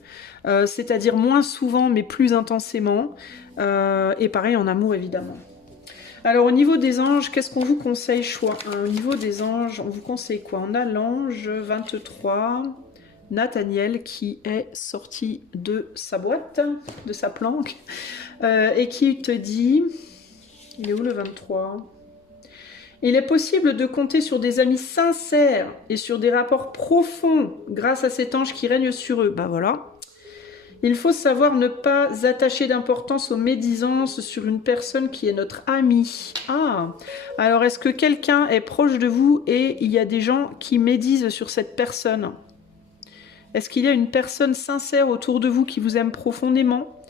c'est-à-dire moins souvent, mais plus intensément, et pareil en amour, évidemment. Alors au niveau des anges, qu'est-ce qu'on vous conseille, choix 1? Au niveau des anges, on vous conseille quoi? On a l'ange 23... Nathaniel qui est sorti de sa boîte, de sa planque, et qui te dit... Il est où le 23? Il est possible de compter sur des amis sincères et sur des rapports profonds grâce à cet ange qui règne sur eux. Bah voilà. Il faut savoir ne pas attacher d'importance aux médisances sur une personne qui est notre ami. Ah, alors est-ce que quelqu'un est proche de vous et il y a des gens qui médisent sur cette personne? Est-ce qu'il y a une personne sincère autour de vous qui vous aime profondément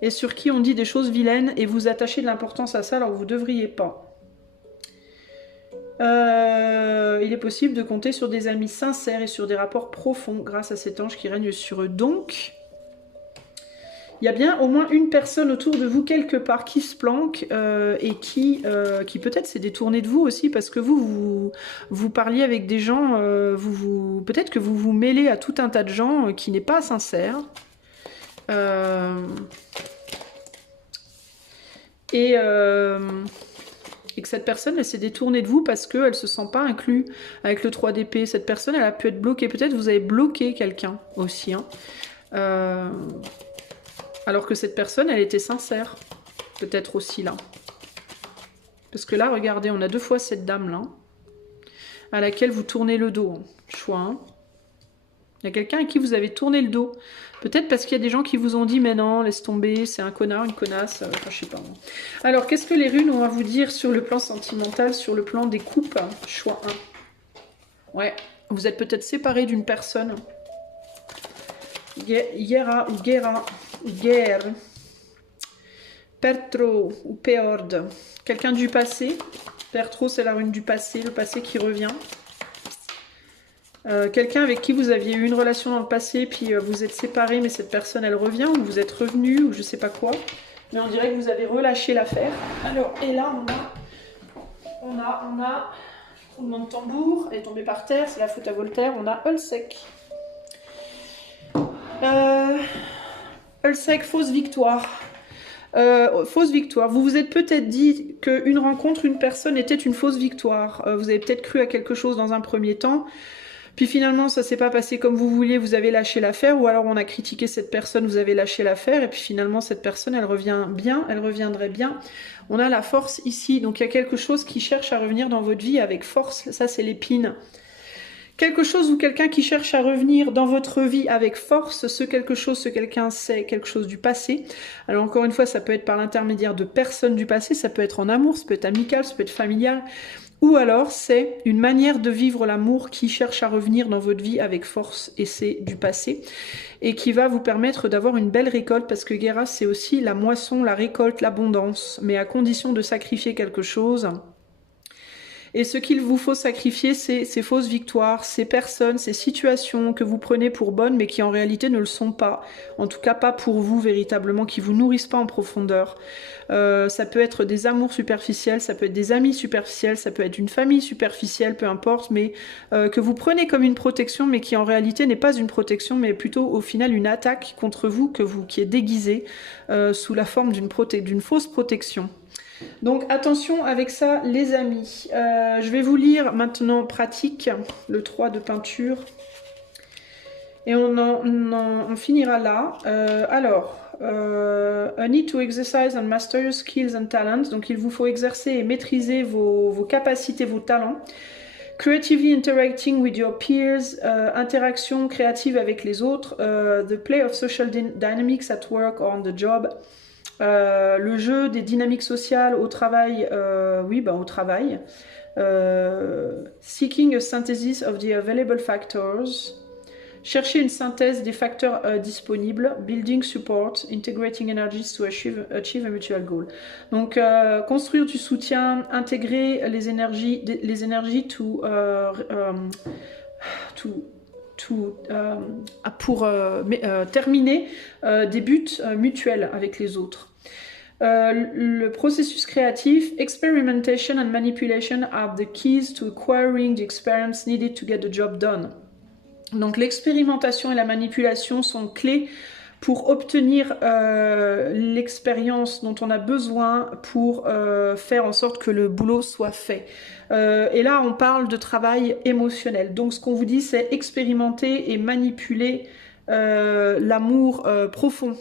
et sur qui on dit des choses vilaines et vous attachez de l'importance à ça alors que vous ne devriez pas? Il est possible de compter sur des amis sincères et sur des rapports profonds grâce à cet ange qui règne sur eux. Donc, il y a bien au moins une personne autour de vous quelque part qui se planque et qui peut-être s'est détournée de vous aussi parce que vous parliez avec des gens, peut-être que vous vous mêlez à tout un tas de gens qui n'est pas sincère. Et que cette personne, elle s'est détournée de vous parce qu'elle ne se sent pas inclue avec le 3 d'épée. Cette personne, elle a pu être bloquée. Peut-être vous avez bloqué quelqu'un aussi. Hein. Alors que cette personne, elle était sincère. Peut-être aussi là. Parce que là, regardez, on a 2 fois cette dame-là, à laquelle vous tournez le dos. Choix 1. Il y a quelqu'un à qui vous avez tourné le dos. Peut-être parce qu'il y a des gens qui vous ont dit « Mais non, laisse tomber, c'est un connard, une connasse. » Enfin, je sais pas. Alors, qu'est-ce que les runes ont à vous dire sur le plan sentimental, sur le plan des coupes? Choix 1. Ouais, vous êtes peut-être séparés d'une personne. Guerra ou guerra. Guerre. Pertro ou Peord. Quelqu'un du passé. Pertro, c'est la rune du passé, le passé qui revient. Quelqu'un avec qui vous aviez eu une relation dans le passé, puis vous êtes séparés, mais cette personne, elle revient, ou vous êtes revenu, ou je sais pas quoi. Mais on dirait que vous avez relâché l'affaire. Alors, et là, on a roulement de tambour, elle est tombée par terre, c'est la faute à Voltaire, on a Ulsec. Ulsec, fausse victoire. Fausse victoire. Vous vous êtes peut-être dit qu'une rencontre, une personne était une fausse victoire. Vous avez peut-être cru à quelque chose dans un premier temps. Puis finalement, ça s'est pas passé comme vous vouliez, vous avez lâché l'affaire, ou alors on a critiqué cette personne, vous avez lâché l'affaire, et puis finalement, cette personne, elle revient bien, elle reviendrait bien. On a la force ici, donc il y a quelque chose qui cherche à revenir dans votre vie avec force, ça c'est l'épine. Quelque chose ou quelqu'un qui cherche à revenir dans votre vie avec force, ce quelqu'un, c'est quelque chose du passé. Alors encore une fois, ça peut être par l'intermédiaire de personnes du passé, ça peut être en amour, ça peut être amical, ça peut être familial, ou alors c'est une manière de vivre l'amour qui cherche à revenir dans votre vie avec force et c'est du passé et qui va vous permettre d'avoir une belle récolte parce que Guerra c'est aussi la moisson, la récolte, l'abondance mais à condition de sacrifier quelque chose Et ce qu'il vous faut sacrifier, c'est ces fausses victoires, ces personnes, ces situations que vous prenez pour bonnes, mais qui en réalité ne le sont pas. En tout cas, pas pour vous véritablement, qui vous nourrissent pas en profondeur. Ça peut être des amours superficiels, ça peut être des amis superficiels, ça peut être une famille superficielle, peu importe, mais que vous prenez comme une protection, mais qui en réalité n'est pas une protection, mais plutôt au final une attaque contre vous, qui est déguisée sous la forme d'une fausse protection. Donc attention avec ça les amis. Je vais vous lire maintenant pratique, le 3 de peinture. Et on finira là. A need to exercise and master your skills and talents. Donc il vous faut exercer et maîtriser vos capacités, vos talents. Creatively interacting with your peers, interaction créative avec les autres. The play of social dynamics at work or on the job. Le jeu des dynamiques sociales au travail, au travail. Seeking a synthesis of the available factors. Chercher une synthèse des facteurs disponibles. Building support, integrating energies to achieve a mutual goal. Donc, construire du soutien, intégrer les énergies pour terminer des buts mutuels avec les autres. Le processus créatif, experimentation and manipulation are the keys to acquiring the experience needed to get the job done. Donc l'expérimentation et la manipulation sont clés pour obtenir l'expérience dont on a besoin pour faire en sorte que le boulot soit fait. Et là, on parle de travail émotionnel. Donc ce qu'on vous dit, c'est expérimenter et manipuler l'amour profond.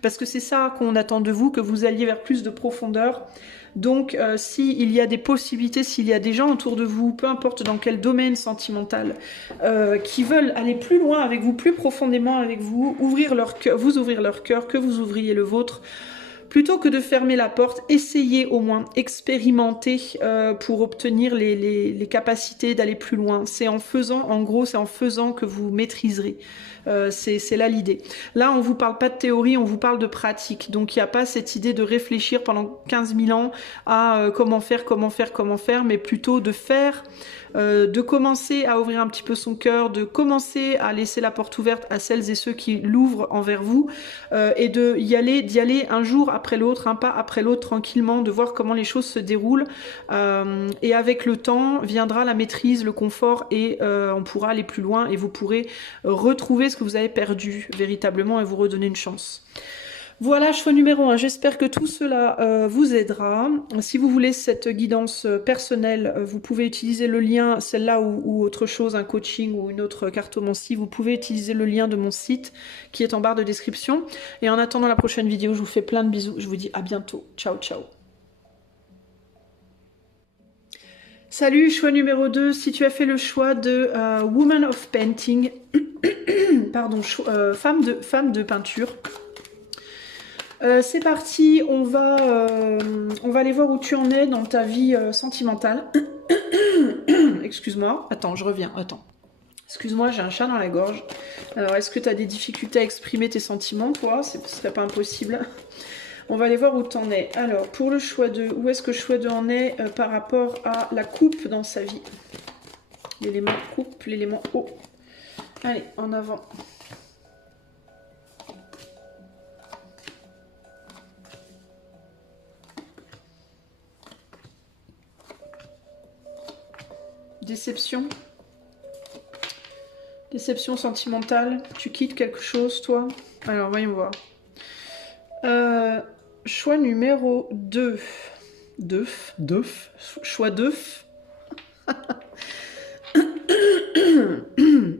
Parce que c'est ça qu'on attend de vous, que vous alliez vers plus de profondeur. Donc s'il y a des possibilités, s'il y a des gens autour de vous, peu importe dans quel domaine sentimental, qui veulent aller plus loin avec vous, plus profondément avec vous, ouvrir leur cœur, que vous ouvriez le vôtre, plutôt que de fermer la porte, essayez au moins, expérimenter pour obtenir les capacités d'aller plus loin. C'est en faisant, en gros, c'est en faisant que vous maîtriserez. C'est là l'idée. Là, on vous parle pas de théorie, on vous parle de pratique. Donc, il n'y a pas cette idée de réfléchir pendant 15 000 ans à comment faire, mais plutôt de faire, de commencer à ouvrir un petit peu son cœur, de commencer à laisser la porte ouverte à celles et ceux qui l'ouvrent envers vous, et d'y aller un jour après l'autre, un pas après l'autre, tranquillement, de voir comment les choses se déroulent. Et avec le temps, viendra la maîtrise, le confort, et on pourra aller plus loin, et vous pourrez retrouver ce que vous avez perdu véritablement et vous redonner une chance. Voilà, choix numéro 1. J'espère que tout cela vous aidera. Si vous voulez cette guidance personnelle, vous pouvez utiliser le lien, celle-là ou autre chose, un coaching ou une autre cartomancie. Vous pouvez utiliser le lien de mon site qui est en barre de description. Et en attendant la prochaine vidéo, je vous fais plein de bisous. Je vous dis à bientôt. Ciao, ciao. Salut, choix numéro 2. Si tu as fait le choix de Woman of Painting, pardon, femme de peinture, c'est parti, on va aller voir où tu en es dans ta vie sentimentale. Excuse-moi, attends, je reviens, attends. Excuse-moi, j'ai un chat dans la gorge. Alors, est-ce que tu as des difficultés à exprimer tes sentiments, toi? Ce serait pas impossible. On va aller voir où t'en es. Alors, pour le choix 2, où est-ce que le choix 2 en est par rapport à la coupe dans sa vie? L'élément coupe, l'élément eau. Allez, en avant. Déception. Déception sentimentale. Tu quittes quelque chose, toi? Alors, voyons voir. Choix numéro 2. Choix 2.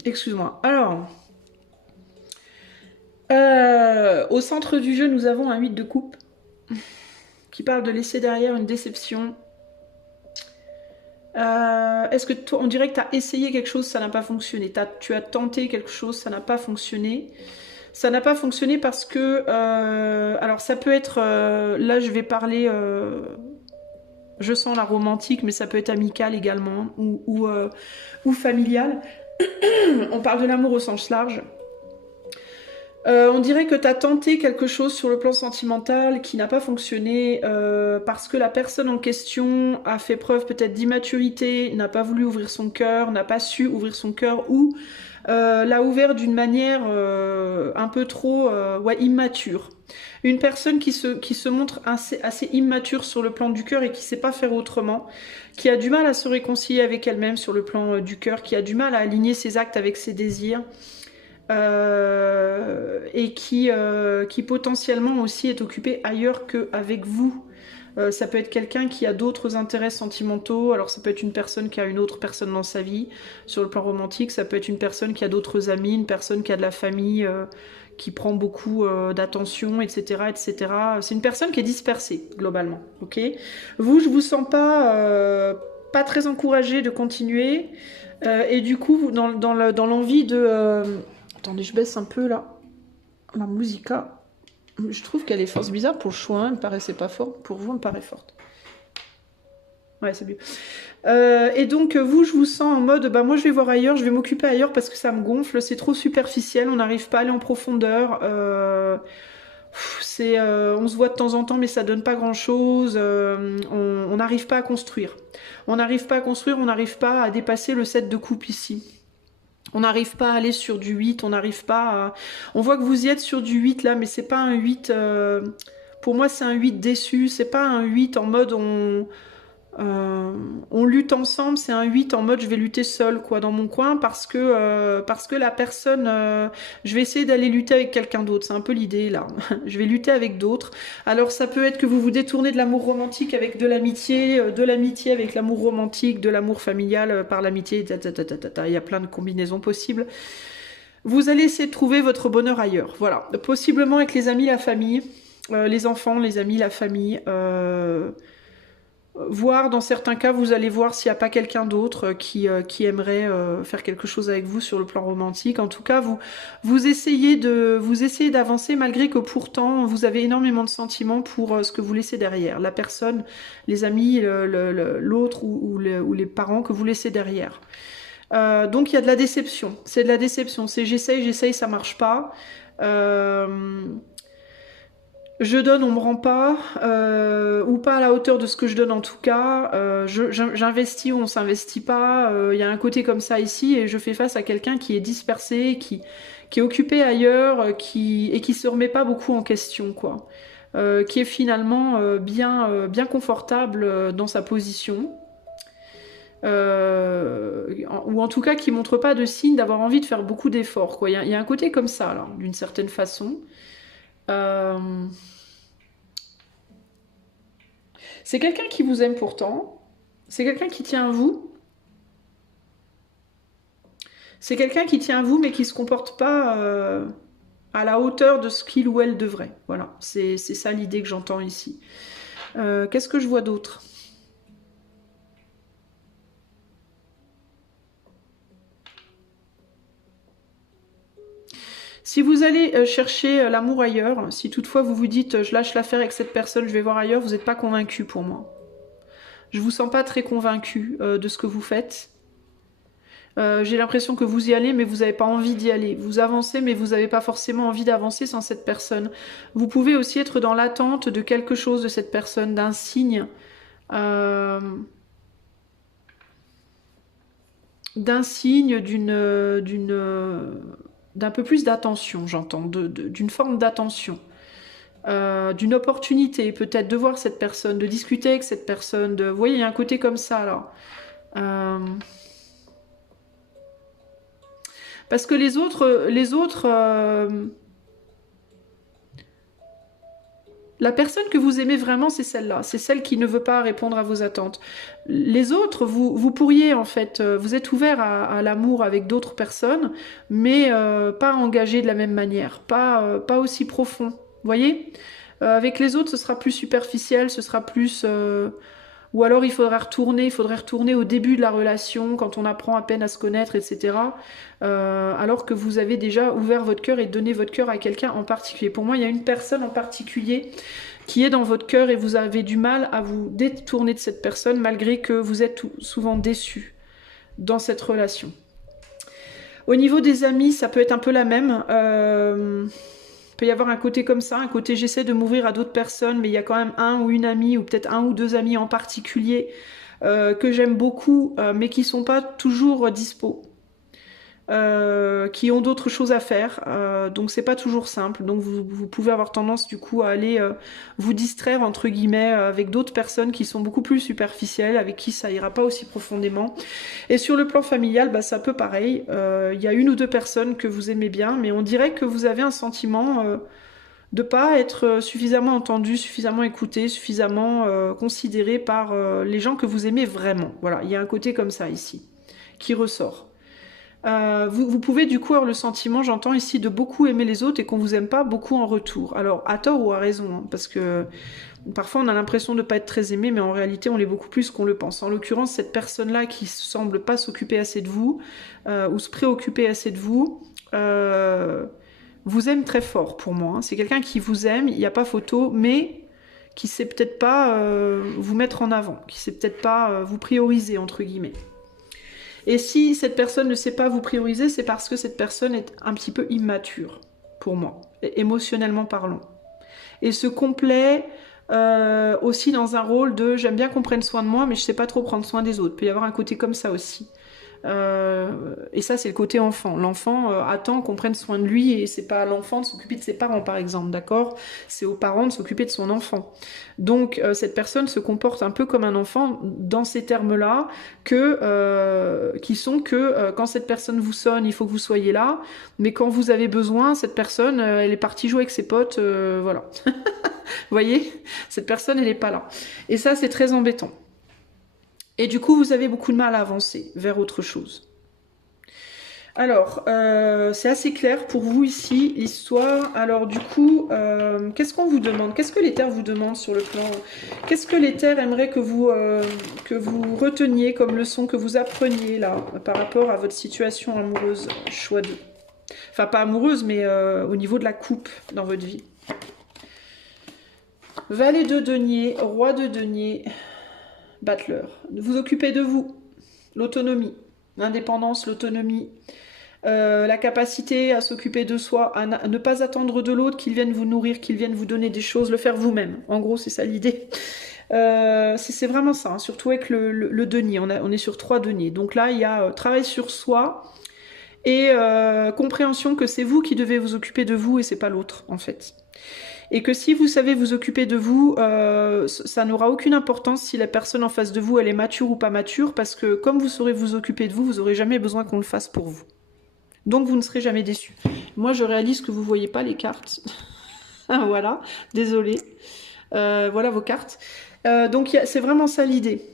Excuse-moi. Alors, au centre du jeu, nous avons un 8 de coupe qui parle de laisser derrière une déception. Est-ce que on dirait que tu as essayé quelque chose, ça n'a pas fonctionné. Tu as tenté quelque chose, ça n'a pas fonctionné. Ça n'a pas fonctionné parce que... alors ça peut être... là je vais parler... je sens la romantique, mais ça peut être amical également, ou familial. On parle de l'amour au sens large. On dirait que tu as tenté quelque chose sur le plan sentimental qui n'a pas fonctionné parce que la personne en question a fait preuve peut-être d'immaturité, n'a pas voulu ouvrir son cœur, n'a pas su ouvrir son cœur ou l'a ouvert d'une manière un peu trop ouais, immature. Une personne qui se montre assez immature sur le plan du cœur et qui ne sait pas faire autrement, qui a du mal à se réconcilier avec elle-même sur le plan du cœur, qui a du mal à aligner ses actes avec ses désirs. Et qui potentiellement aussi est occupé ailleurs qu'avec vous. Ça peut être quelqu'un qui a d'autres intérêts sentimentaux, alors ça peut être une personne qui a une autre personne dans sa vie, sur le plan romantique, ça peut être une personne qui a d'autres amis, une personne qui a de la famille, qui prend beaucoup d'attention, etc., etc. C'est une personne qui est dispersée, globalement, ok. Vous, je vous sens pas très encouragé de continuer, et du coup, dans l'envie de... Attendez, je baisse un peu là. La musica. Je trouve qu'elle est forte. C'est bizarre pour le choix, elle me paraissait pas forte. Pour vous, elle me paraît forte. Ouais, c'est mieux. Et donc, vous, je vous sens en mode, bah moi je vais voir ailleurs, je vais m'occuper ailleurs parce que ça me gonfle, c'est trop superficiel, on n'arrive pas à aller en profondeur. On se voit de temps en temps, mais ça donne pas grand-chose. On n'arrive pas à construire. On n'arrive pas à construire, on n'arrive pas à dépasser le 7 de coupe ici. On n'arrive pas à aller sur du 8, on n'arrive pas à... On voit que vous y êtes sur du 8 là, mais c'est pas un 8... Pour moi, c'est un 8 déçu, c'est pas un 8 en mode on lutte ensemble, c'est un 8 en mode je vais lutter seul quoi dans mon coin parce que la personne je vais essayer d'aller lutter avec quelqu'un d'autre, c'est un peu l'idée là. Je vais lutter avec d'autres. Alors ça peut être que vous vous détournez de l'amour romantique avec de l'amitié avec l'amour romantique, de l'amour familial par l'amitié, il y a plein de combinaisons possibles. Vous allez essayer de trouver votre bonheur ailleurs, voilà. Possiblement avec les amis, la famille, les enfants, les amis, la famille, voir dans certains cas, vous allez voir s'il n'y a pas quelqu'un d'autre qui aimerait faire quelque chose avec vous sur le plan romantique. En tout cas, vous essayez d'avancer malgré que pourtant vous avez énormément de sentiments pour ce que vous laissez derrière. La personne, les amis, l'autre ou les parents que vous laissez derrière. Donc il y a de la déception. C'est de la déception. C'est j'essaye, ça marche pas. Je donne, on me rend pas, ou pas à la hauteur de ce que je donne en tout cas. J'investis ou on s'investit pas. Il y a un côté comme ça ici et je fais face à quelqu'un qui est dispersé, qui est occupé ailleurs, et qui se remet pas beaucoup en question, quoi. Qui est finalement bien confortable dans sa position. Ou en tout cas qui montre pas de signe d'avoir envie de faire beaucoup d'efforts, quoi. Il y a un côté comme ça, là, d'une certaine façon. C'est quelqu'un qui vous aime pourtant, c'est quelqu'un qui tient à vous, c'est quelqu'un qui tient à vous mais qui se comporte pas à la hauteur de ce qu'il ou elle devrait. Voilà, c'est ça l'idée que j'entends ici. Qu'est-ce que je vois d'autre ? Si vous allez chercher l'amour ailleurs, si toutefois vous vous dites je lâche l'affaire avec cette personne, je vais voir ailleurs, vous n'êtes pas convaincu pour moi. Je vous sens pas très convaincu de ce que vous faites. J'ai l'impression que vous y allez mais vous n'avez pas envie d'y aller. Vous avancez mais vous n'avez pas forcément envie d'avancer sans cette personne. Vous pouvez aussi être dans l'attente de quelque chose de cette personne, d'un signe. D'un signe, d'un peu plus d'attention, j'entends, d'une forme d'attention, d'une opportunité peut-être de voir cette personne, de discuter avec cette personne, vous voyez, il y a un côté comme ça là. Parce que les autres la personne que vous aimez vraiment, c'est celle-là. C'est celle qui ne veut pas répondre à vos attentes. Les autres, vous pourriez, en fait, vous êtes ouvert à l'amour avec d'autres personnes, mais pas engagé de la même manière, pas aussi profond. Vous voyez ? Avec les autres, ce sera plus superficiel, ce sera plus... ou alors il faudrait retourner au début de la relation, quand on apprend à peine à se connaître, etc. Alors que vous avez déjà ouvert votre cœur et donné votre cœur à quelqu'un en particulier. Pour moi, il y a une personne en particulier qui est dans votre cœur et vous avez du mal à vous détourner de cette personne malgré que vous êtes souvent déçu dans cette relation. Au niveau des amis, ça peut être un peu la même. peut y avoir un côté comme ça, un côté j'essaie de m'ouvrir à d'autres personnes, mais il y a quand même un ou une amie, ou peut-être un ou deux amis en particulier que j'aime beaucoup, mais qui sont pas toujours dispo. Qui ont d'autres choses à faire, donc c'est pas toujours simple, donc vous pouvez avoir tendance du coup à aller vous distraire entre guillemets avec d'autres personnes qui sont beaucoup plus superficielles, avec qui ça ira pas aussi profondément. Et sur le plan familial, bah, c'est un peu pareil, il y a une ou deux personnes que vous aimez bien, mais on dirait que vous avez un sentiment de pas être suffisamment entendu, suffisamment écouté, suffisamment considéré par les gens que vous aimez vraiment. Voilà, il y a un côté comme ça ici, qui ressort. Vous pouvez du coup avoir le sentiment, j'entends ici, de beaucoup aimer les autres et qu'on vous aime pas beaucoup en retour. Alors, à tort ou à raison, hein, parce que parfois on a l'impression de pas être très aimé, mais en réalité on l'est beaucoup plus qu'on le pense. En l'occurrence, cette personne-là qui semble pas s'occuper assez de vous, ou se préoccuper assez de vous, vous aime très fort pour moi. Hein. C'est quelqu'un qui vous aime, il n'y a pas photo, mais qui sait peut-être pas vous mettre en avant, qui sait peut-être pas vous prioriser, entre guillemets. Et si cette personne ne sait pas vous prioriser, c'est parce que cette personne est un petit peu immature, pour moi, émotionnellement parlant. Et se complaît aussi dans un rôle de j'aime bien qu'on prenne soin de moi, mais je sais pas trop prendre soin des autres. Il peut y avoir un côté comme ça aussi. Et ça, c'est le côté enfant. L'enfant attend qu'on prenne soin de lui et c'est pas à l'enfant de s'occuper de ses parents, par exemple, d'accord? C'est aux parents de s'occuper de son enfant. Donc, cette personne se comporte un peu comme un enfant dans ces termes-là, qui sont que quand cette personne vous sonne, il faut que vous soyez là, mais quand vous avez besoin, cette personne, elle est partie jouer avec ses potes, voilà. Vous voyez? Cette personne, elle est pas là. Et ça, c'est très embêtant. Et du coup, vous avez beaucoup de mal à avancer vers autre chose. Alors, c'est assez clair pour vous ici, l'histoire. Alors du coup, qu'est-ce qu'on vous demande? Qu'est-ce que les terres vous demandent sur le plan? Qu'est-ce que les terres aimeraient que vous reteniez comme leçon, que vous appreniez là, par rapport à votre situation amoureuse? Choix 2. Enfin, pas amoureuse, mais au niveau de la coupe dans votre vie. Valet de denier, roi de denier... Battleur. Vous occupez de vous, l'autonomie, l'indépendance, l'autonomie, la capacité à s'occuper de soi, à ne pas attendre de l'autre qu'il vienne vous nourrir, qu'il vienne vous donner des choses, le faire vous-même. En gros, c'est ça l'idée. C'est vraiment ça, hein, surtout avec le denier. On est sur 3 deniers. Donc là, il y a travail sur soi et compréhension que c'est vous qui devez vous occuper de vous et c'est pas l'autre, en fait. Et que si vous savez vous occuper de vous, ça n'aura aucune importance si la personne en face de vous, elle est mature ou pas mature, parce que comme vous saurez vous occuper de vous, vous n'aurez jamais besoin qu'on le fasse pour vous. Donc vous ne serez jamais déçus. Moi, je réalise que vous ne voyez pas les cartes. Voilà, désolée. Voilà vos cartes. Donc c'est vraiment ça l'idée.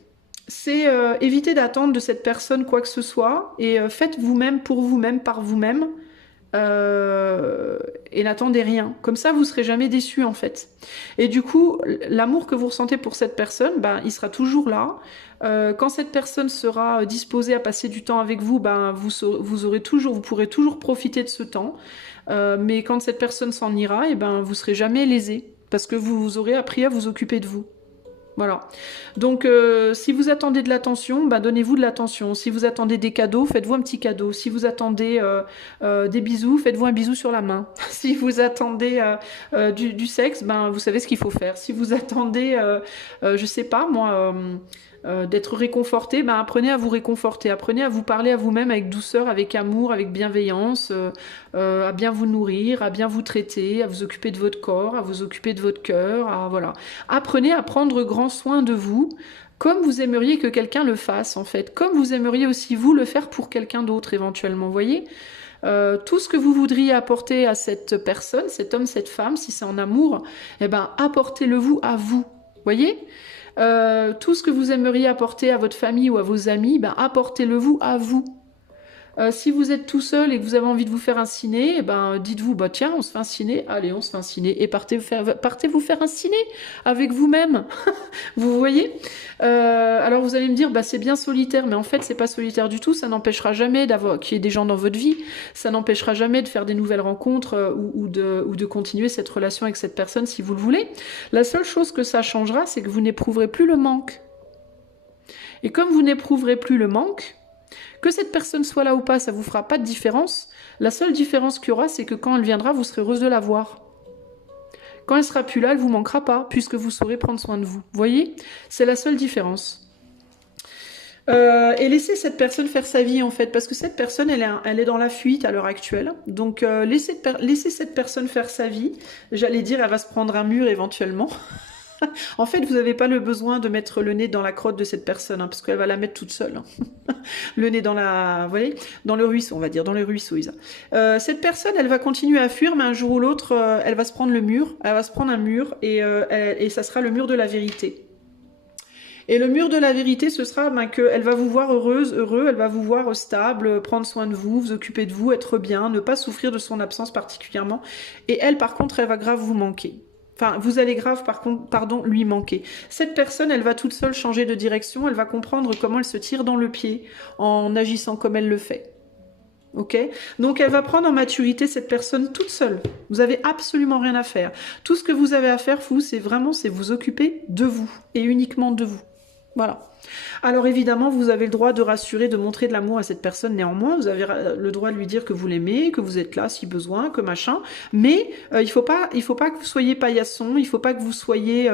C'est éviter d'attendre de cette personne quoi que ce soit, et faites vous-même, pour vous-même, par vous-même. Et n'attendez rien. Comme ça, vous serez jamais déçus en fait. Et du coup, l'amour que vous ressentez pour cette personne, ben, il sera toujours là. Quand cette personne sera disposée à passer du temps avec vous, ben, vous pourrez toujours profiter de ce temps. Mais quand cette personne s'en ira, et ben, vous serez jamais lésé parce que vous aurez appris à vous occuper de vous. Voilà. Donc, si vous attendez de l'attention, bah, donnez-vous de l'attention. Si vous attendez des cadeaux, faites-vous un petit cadeau. Si vous attendez des bisous, faites-vous un bisou sur la main. Si vous attendez du sexe, ben, vous savez ce qu'il faut faire. Si vous attendez, je sais pas, moi... d'être réconforté, ben apprenez à vous réconforter, apprenez à vous parler à vous-même avec douceur, avec amour, avec bienveillance, à bien vous nourrir, à bien vous traiter, à vous occuper de votre corps, à vous occuper de votre cœur, voilà. Apprenez à prendre grand soin de vous, comme vous aimeriez que quelqu'un le fasse en fait, comme vous aimeriez aussi vous le faire pour quelqu'un d'autre éventuellement, vous voyez. Tout ce que vous voudriez apporter à cette personne, cet homme, cette femme, si c'est en amour, eh ben apportez-le vous à vous, voyez. Tout ce que vous aimeriez apporter à votre famille ou à vos amis, ben, apportez-le vous à vous. Si vous êtes tout seul et que vous avez envie de vous faire un ciné, ben, dites-vous, bah, tiens, on se fait un ciné, allez, on se fait un ciné, et partez vous faire un ciné avec vous-même. Vous voyez alors vous allez me dire, bah, c'est bien solitaire, mais en fait, c'est pas solitaire du tout, ça n'empêchera jamais qu'il y ait des gens dans votre vie, ça n'empêchera jamais de faire des nouvelles rencontres ou de continuer cette relation avec cette personne si vous le voulez. La seule chose que ça changera, c'est que vous n'éprouverez plus le manque. Et comme vous n'éprouverez plus le manque, que cette personne soit là ou pas, ça vous fera pas de différence. La seule différence qu'il y aura, c'est que quand elle viendra, vous serez heureuse de la voir. Quand elle sera plus là, elle vous manquera pas, puisque vous saurez prendre soin de vous. Vous voyez? C'est la seule différence. Et laissez cette personne faire sa vie en fait, parce que cette personne elle est dans la fuite à l'heure actuelle, donc laissez cette personne faire sa vie, j'allais dire elle va se prendre un mur éventuellement. En fait vous n'avez pas le besoin de mettre le nez dans la crotte de cette personne, hein, parce qu'elle va la mettre toute seule, hein. Le nez dans vous voyez, dans le ruisseau on va dire, dans le ruisseau Isa. Cette personne elle va continuer à fuir, mais un jour ou l'autre elle va se prendre le mur, elle va se prendre un mur, et ça sera le mur de la vérité. Et le mur de la vérité, ce sera qu'elle va vous voir heureuse, heureux, elle va vous voir stable, prendre soin de vous, vous occuper de vous, être bien, ne pas souffrir de son absence particulièrement. Et elle, par contre, elle va grave vous manquer. Enfin, vous allez grave, par contre, lui manquer. Cette personne, elle va toute seule changer de direction, elle va comprendre comment elle se tire dans le pied en agissant comme elle le fait. Ok, donc elle va prendre en maturité cette personne toute seule. Vous avez absolument rien à faire. Tout ce que vous avez à faire, vous, c'est vous occuper de vous et uniquement de vous. Voilà. Alors évidemment, vous avez le droit de rassurer, de montrer de l'amour à cette personne néanmoins. Vous avez le droit de lui dire que vous l'aimez, que vous êtes là si besoin, que machin. Mais il faut pas que vous soyez paillasson. Il faut pas que vous soyez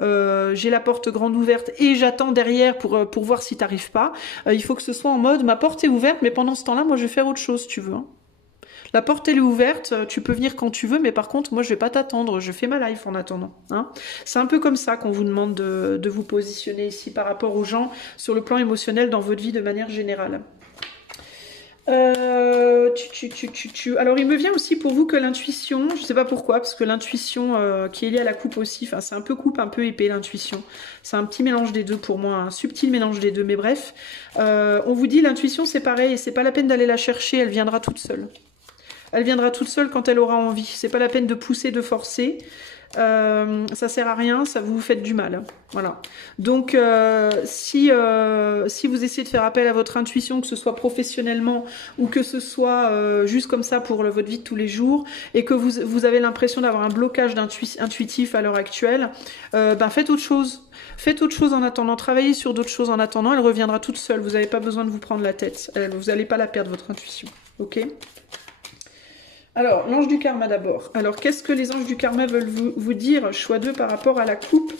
j'ai la porte grande ouverte et j'attends derrière pour voir si t'arrives pas. Il faut que ce soit en mode ma porte est ouverte, mais pendant ce temps-là, moi je vais faire autre chose, si tu veux. Hein. La porte elle est ouverte, tu peux venir quand tu veux, mais par contre, moi je vais pas t'attendre, je fais ma life en attendant. Hein. C'est un peu comme ça qu'on vous demande de vous positionner ici par rapport aux gens sur le plan émotionnel dans votre vie de manière générale. Alors il me vient aussi pour vous que l'intuition, je sais pas pourquoi, parce que l'intuition qui est liée à la coupe aussi, enfin c'est un peu coupe, un peu épée l'intuition. C'est un petit mélange des deux pour moi, un subtil mélange des deux, mais bref. On vous dit l'intuition c'est pareil, et c'est pas la peine d'aller la chercher, elle viendra toute seule. Elle viendra toute seule quand elle aura envie. C'est pas la peine de pousser, de forcer. Ça sert à rien, ça vous fait du mal. Voilà. Donc, si vous essayez de faire appel à votre intuition, que ce soit professionnellement ou que ce soit juste comme ça pour votre vie de tous les jours, et que vous avez l'impression d'avoir un blocage intuitif à l'heure actuelle, faites autre chose. Faites autre chose en attendant. Travaillez sur d'autres choses en attendant. Elle reviendra toute seule. Vous n'avez pas besoin de vous prendre la tête. Vous n'allez pas la perdre, votre intuition. Ok ? Alors, l'ange du karma d'abord. Alors, qu'est-ce que les anges du karma veulent vous dire, choix 2, par rapport à la coupe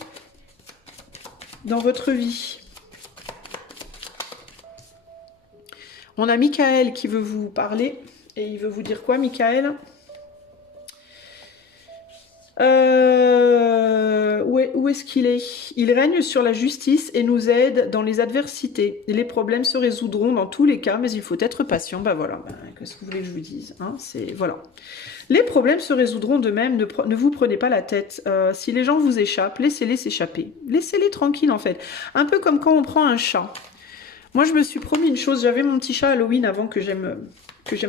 dans votre vie? On a Michael qui veut vous parler. Et il veut vous dire quoi, Michael? Où est-ce qu'il est? Il règne sur la justice et nous aide dans les adversités. Et les problèmes se résoudront dans tous les cas, mais il faut être patient. Voilà, qu'est-ce que vous voulez que je vous dise, hein? Voilà. Les problèmes se résoudront de même, ne vous prenez pas la tête. Si les gens vous échappent, laissez-les s'échapper. Laissez-les tranquilles en fait. Un peu comme quand on prend un chat. Moi je me suis promis une chose, j'avais mon petit chat Halloween avant que j'aime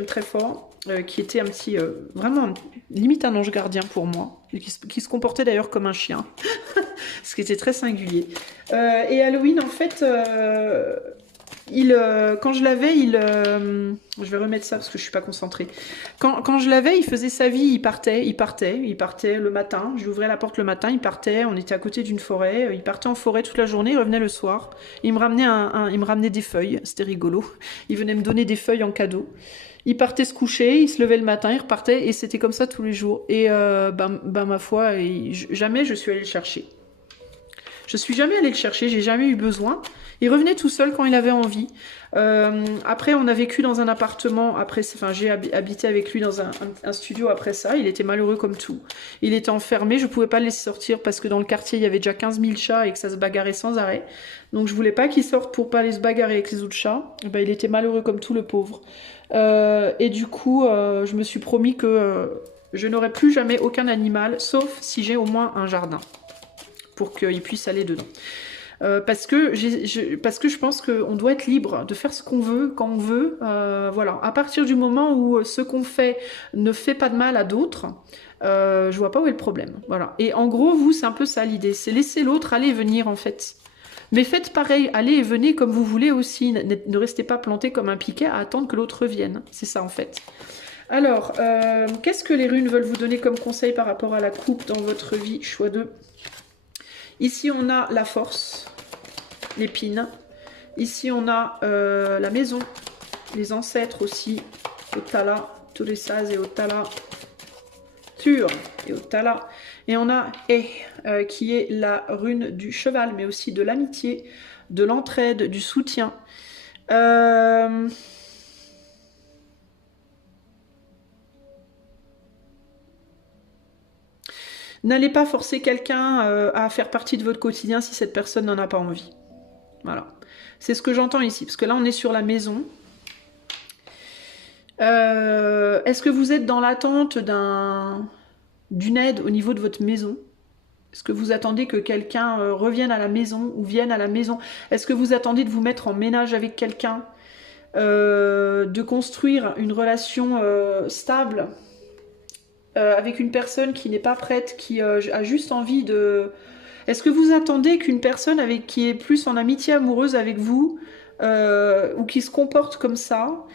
très fort. Qui était un petit, vraiment, limite un ange gardien pour moi, qui se comportait d'ailleurs comme un chien, ce qui était très singulier. Et Halloween, en fait, quand je l'avais, je vais remettre ça parce que je suis pas concentrée. Quand je l'avais, il faisait sa vie, il partait le matin, je lui ouvrais la porte le matin, il partait, on était à côté d'une forêt, il partait en forêt toute la journée, il revenait le soir, il me ramenait des feuilles, c'était rigolo, il venait me donner des feuilles en cadeau. Il partait se coucher, il se levait le matin, il repartait, et c'était comme ça tous les jours. Et ma foi, jamais je suis allée le chercher. Je suis jamais allée le chercher, j'ai jamais eu besoin. Il revenait tout seul quand il avait envie. Après, on a vécu dans un appartement. J'ai habité avec lui dans un studio après ça. Il était malheureux comme tout. Il était enfermé, je pouvais pas le laisser sortir parce que dans le quartier, il y avait déjà 15 000 chats et que ça se bagarrait sans arrêt. Donc je voulais pas qu'il sorte pour pas aller se bagarrer avec les autres chats. Il était malheureux comme tout, le pauvre. Et du coup, je me suis promis que je n'aurai plus jamais aucun animal, sauf si j'ai au moins un jardin, pour qu'il puisse aller dedans. Parce que je pense qu'on doit être libre de faire ce qu'on veut, quand on veut. Voilà. À partir du moment où ce qu'on fait ne fait pas de mal à d'autres, je vois pas où est le problème. Voilà. Et en gros, vous, c'est un peu ça l'idée. C'est laisser l'autre aller et venir, en fait. Mais faites pareil, allez et venez comme vous voulez aussi. Ne restez pas planté comme un piquet à attendre que l'autre revienne. C'est ça, en fait. Alors, qu'est-ce que les runes veulent vous donner comme conseil par rapport à la coupe dans votre vie? Choix 2. Ici, on a la force, l'épine. Ici, on a la maison, les ancêtres aussi, Otala, Tulesaz et Otala, Tur et Otala. Et on a qui est la rune du cheval, mais aussi de l'amitié, de l'entraide, du soutien. N'allez pas forcer quelqu'un à faire partie de votre quotidien si cette personne n'en a pas envie. Voilà. C'est ce que j'entends ici, parce que là on est sur la maison. Est-ce que vous êtes dans l'attente d'une aide au niveau de votre maison? Est-ce que vous attendez que quelqu'un revienne à la maison ou vienne à la maison? Est-ce que vous attendez de vous mettre en ménage avec quelqu'un? De construire une relation stable avec une personne qui n'est pas prête, qui a juste envie de... Est-ce que vous attendez qu'une personne qui est plus en amitié amoureuse avec vous ou qui se comporte comme ça,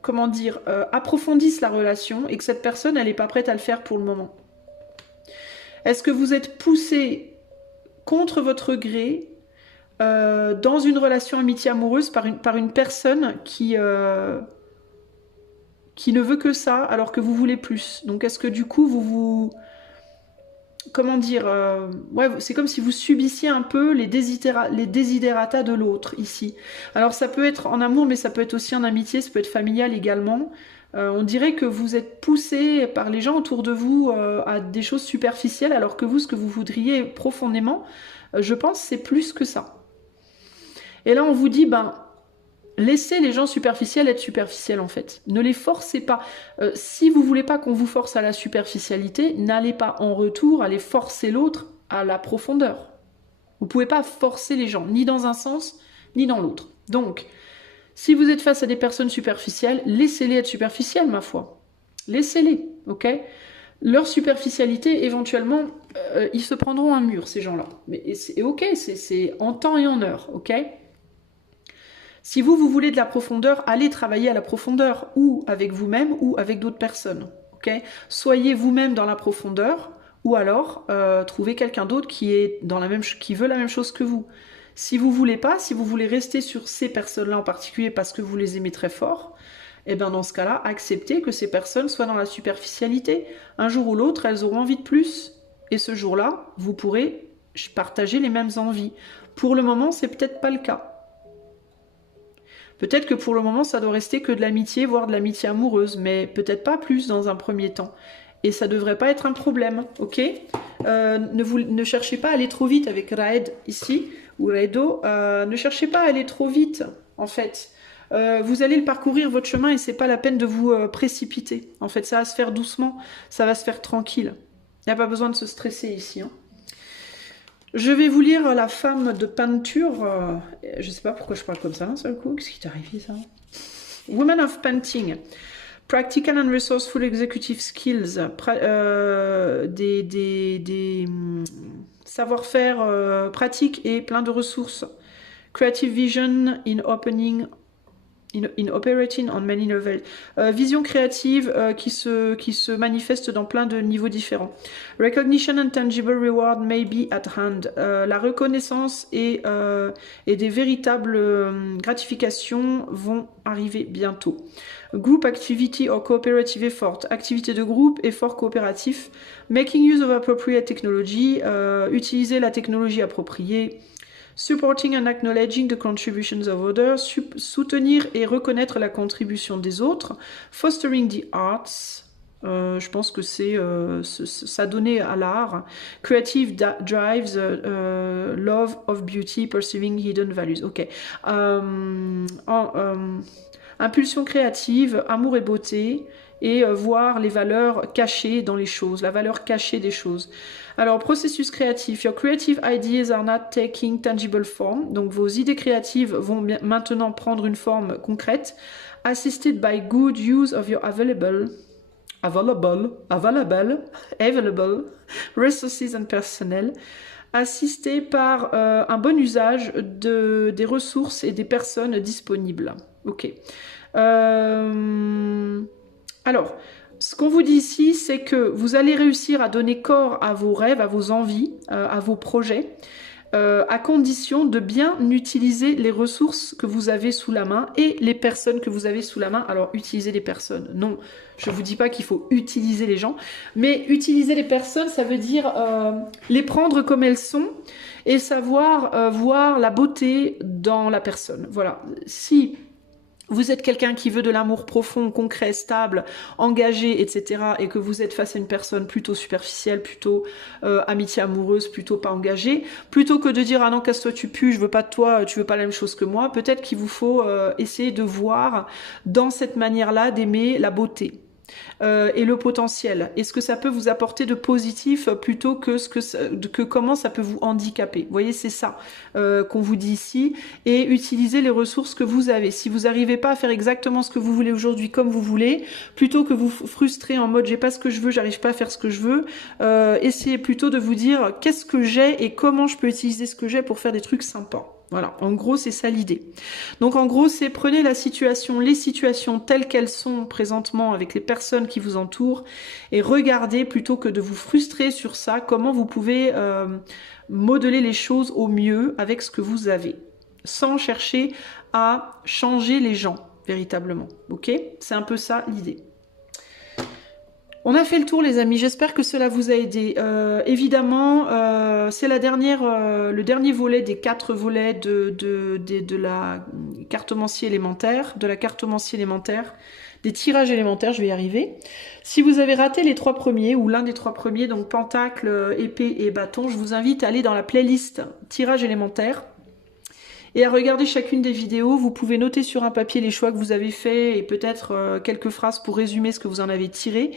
comment dire, approfondisse la relation et que cette personne, elle n'est pas prête à le faire pour le moment? Est-ce que vous êtes poussé contre votre gré dans une relation amitié amoureuse par une personne qui ne veut que ça alors que vous voulez plus? Donc est-ce que du coup vous comment dire, ouais, c'est comme si vous subissiez un peu les desiderata de l'autre ici. Alors ça peut être en amour, mais ça peut être aussi en amitié, ça peut être familial également. On dirait que vous êtes poussé par les gens autour de vous à des choses superficielles, alors que vous, ce que vous voudriez profondément, je pense, c'est plus que ça. Et là, on vous dit, ben, laissez les gens superficiels être superficiels en fait. Ne les forcez pas. Si vous voulez pas qu'on vous force à la superficialité, n'allez pas en retour aller forcer l'autre à la profondeur. Vous pouvez pas forcer les gens, ni dans un sens, ni dans l'autre. Donc, si vous êtes face à des personnes superficielles, laissez-les être superficielles, ma foi. Laissez-les, ok? Leur superficialité, éventuellement, ils se prendront un mur, ces gens-là. Mais c'est ok, c'est en temps et en heure, ok? Si vous voulez de la profondeur, allez travailler à la profondeur, ou avec vous-même, ou avec d'autres personnes. Okay? Soyez vous-même dans la profondeur, ou alors trouvez quelqu'un d'autre qui veut la même chose que vous. Si vous voulez pas, si vous voulez rester sur ces personnes-là en particulier parce que vous les aimez très fort, eh bien dans ce cas-là, acceptez que ces personnes soient dans la superficialité. Un jour ou l'autre, elles auront envie de plus. Et ce jour-là, vous pourrez partager les mêmes envies. Pour le moment, c'est peut-être pas le cas. Peut-être que pour le moment, ça doit rester que de l'amitié, voire de l'amitié amoureuse, mais peut-être pas plus dans un premier temps. Et ça devrait pas être un problème, ok? Ne cherchez pas à aller trop vite avec Raed ici, ou Raedo. Ne cherchez pas à aller trop vite, en fait. Vous allez le parcourir votre chemin et c'est pas la peine de vous précipiter. En fait, ça va se faire doucement, ça va se faire tranquille. Il n'y a pas besoin de se stresser ici, hein. Je vais vous lire La femme de peinture. Je sais pas pourquoi je parle comme ça d'un seul coup. Qu'est-ce qui t'est arrivé, ça? Woman of Painting. Practical and resourceful executive skills. Des savoir-faire pratiques et plein de ressources. Creative vision in operating on many levels. Vision créative qui se manifeste dans plein de niveaux différents. Recognition and tangible reward may be at hand. La reconnaissance et des véritables gratifications vont arriver bientôt. Group activity or cooperative effort. Activité de groupe, effort coopératif. Making use of appropriate technology. Utiliser la technologie appropriée. Supporting and acknowledging the contributions of others, soutenir et reconnaître la contribution des autres. Fostering the arts, je pense que c'est s'adonner à l'art. Creative drives, love of beauty, perceiving hidden values. Ok. Impulsion créative, amour et beauté, et voir les valeurs cachées dans les choses, la valeur cachée des choses. Alors, processus créatif. Your creative ideas are not taking tangible form. Donc, vos idées créatives vont maintenant prendre une forme concrète. Assisted by good use of your available resources and personnel. Assisté par un bon usage des ressources et des personnes disponibles. Ok. Alors, ce qu'on vous dit ici, c'est que vous allez réussir à donner corps à vos rêves, à vos envies, à vos projets. à condition de bien utiliser les ressources que vous avez sous la main et les personnes que vous avez sous la main. Alors, utiliser les personnes, non, je ne vous dis pas qu'il faut utiliser les gens, mais utiliser les personnes, ça veut dire les prendre comme elles sont et savoir voir la beauté dans la personne. Voilà, si vous êtes quelqu'un qui veut de l'amour profond, concret, stable, engagé, etc. et que vous êtes face à une personne plutôt superficielle, plutôt amitié amoureuse, plutôt pas engagée, plutôt que de dire « Ah non, casse-toi, tu pues, je veux pas de toi, tu veux pas la même chose que moi », peut-être qu'il vous faut essayer de voir dans cette manière-là d'aimer la beauté. Et le potentiel. Et ce que ça peut vous apporter de positif plutôt que comment ça peut vous handicaper. Vous voyez, c'est ça qu'on vous dit ici. Et utilisez les ressources que vous avez. Si vous n'arrivez pas à faire exactement ce que vous voulez aujourd'hui comme vous voulez, plutôt que vous frustrer en mode j'ai pas ce que je veux, j'arrive pas à faire ce que je veux, essayez plutôt de vous dire qu'est-ce que j'ai et comment je peux utiliser ce que j'ai pour faire des trucs sympas. Voilà, en gros, c'est ça l'idée. Donc, en gros, c'est prenez la situation, les situations telles qu'elles sont présentement avec les personnes qui vous entourent et regardez plutôt que de vous frustrer sur ça, comment vous pouvez modeler les choses au mieux avec ce que vous avez, sans chercher à changer les gens, véritablement. Ok? C'est un peu ça l'idée. On a fait le tour les amis, j'espère que cela vous a aidé. Évidemment, c'est le dernier volet des 4 volets de la cartomancie élémentaire, des tirages élémentaires, je vais y arriver. Si vous avez raté les 3 premiers, ou l'un des 3 premiers, donc pentacle, épée et bâton, je vous invite à aller dans la playlist tirage élémentaire et à regarder chacune des vidéos. Vous pouvez noter sur un papier les choix que vous avez faits et peut-être quelques phrases pour résumer ce que vous en avez tiré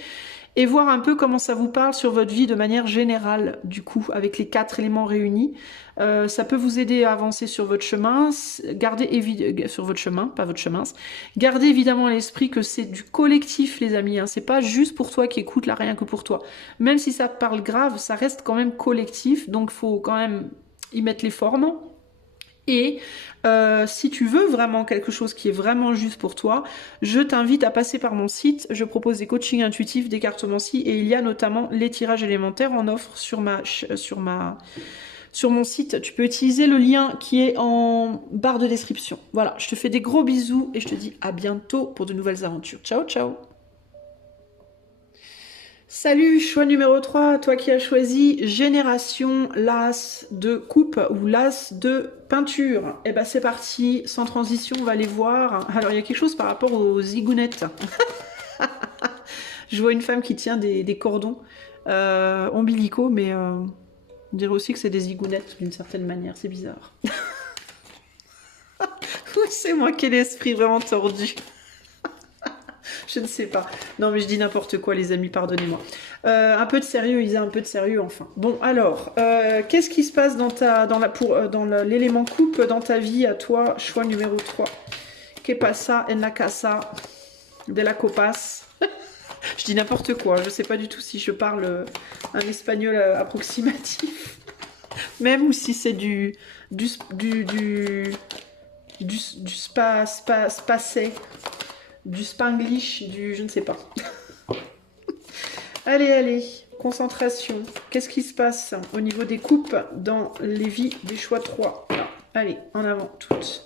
et voir un peu comment ça vous parle sur votre vie de manière générale, du coup, avec les 4 éléments réunis. Ça peut vous aider à avancer sur votre chemin, sur votre chemin, pas votre chemin. Gardez évidemment à l'esprit que c'est du collectif, les amis, hein. C'est pas juste pour toi qui écoute là, rien que pour toi. Même si ça te parle grave, ça reste quand même collectif, donc faut quand même y mettre les formes. Et si tu veux vraiment quelque chose qui est vraiment juste pour toi, je t'invite à passer par mon site. Je propose des coachings intuitifs, des cartomancies et il y a notamment les tirages élémentaires en offre sur mon site. Tu peux utiliser le lien qui est en barre de description. Voilà, je te fais des gros bisous et je te dis à bientôt pour de nouvelles aventures. Ciao, ciao! Salut, choix numéro 3, toi qui as choisi Génération l'as de coupe ou l'as de peinture. Et ben c'est parti, sans transition, on va aller voir. Alors il y a quelque chose par rapport aux zigounettes. Je vois une femme qui tient des cordons ombilicaux, mais on dirait aussi que c'est des zigounettes d'une certaine manière, c'est bizarre. C'est moi qui ai l'esprit vraiment tordu. Je ne sais pas. Non, mais je dis n'importe quoi, les amis, pardonnez-moi. Un peu de sérieux, Isa, un peu de sérieux, enfin. Bon, alors, qu'est-ce qui se passe dans l'élément coupe dans ta vie, à toi, choix numéro 3? Que pasa en la casa de la copas? Je dis n'importe quoi, je ne sais pas du tout si je parle un espagnol approximatif. Même ou si c'est du spacé. Du spanglish, je ne sais pas. Allez, allez, concentration. Qu'est-ce qui se passe au niveau des coupes dans les vies des choix 3? Là. Allez, en avant, toutes.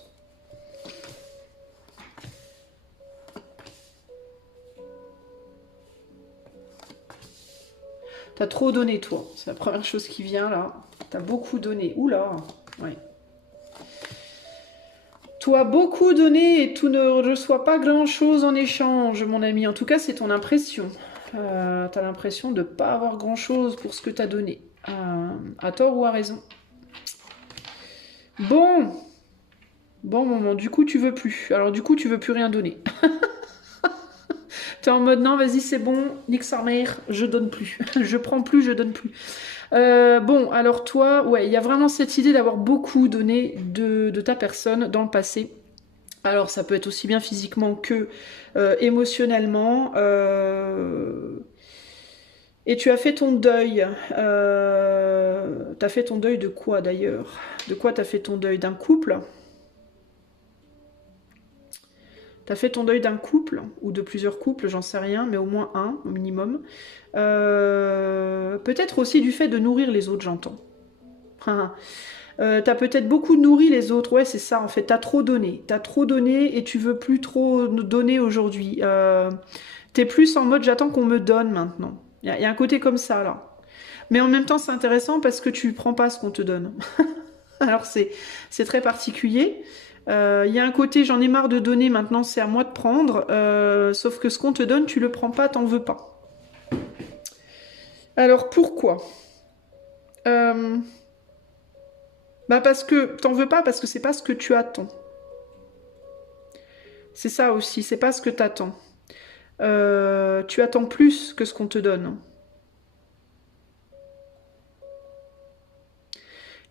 T'as trop donné, toi. C'est la première chose qui vient, là. T'as beaucoup donné. Oula, ouais. Tu as beaucoup donné et tu ne reçois pas grand-chose en échange, mon ami. En tout cas, c'est ton impression. Tu as l'impression de ne pas avoir grand-chose pour ce que tu as donné. À tort ou à raison. Bon, moment. Du coup, tu veux plus. Alors, du coup, tu veux plus rien donner. Tu es en mode, non, vas-y, c'est bon. Nique sa mère, je donne plus. Je prends plus, je donne plus. Bon, alors toi, ouais, il y a vraiment cette idée d'avoir beaucoup donné de ta personne dans le passé. Alors ça peut être aussi bien physiquement que émotionnellement. Et tu as fait ton deuil. T'as fait ton deuil de quoi d'ailleurs? De quoi t'as fait ton deuil? D'un couple? T'as fait ton deuil d'un couple ou de plusieurs couples, j'en sais rien, mais au moins un au minimum. Peut-être aussi du fait de nourrir les autres, j'entends. T'as peut-être beaucoup nourri les autres. Ouais, c'est ça, en fait. T'as trop donné. T'as trop donné et tu veux plus trop donner aujourd'hui. T'es plus en mode j'attends qu'on me donne maintenant. Il y a un côté comme ça, là. Mais en même temps, c'est intéressant parce que tu prends pas ce qu'on te donne. Alors, c'est très particulier. Il y a un côté j'en ai marre de donner, maintenant c'est à moi de prendre. Sauf que ce qu'on te donne, tu le prends pas, t'en veux pas. Alors, pourquoi Bah parce que t'en veux pas, parce que c'est pas ce que tu attends. C'est ça aussi, c'est pas ce que t'attends. Tu attends plus que ce qu'on te donne.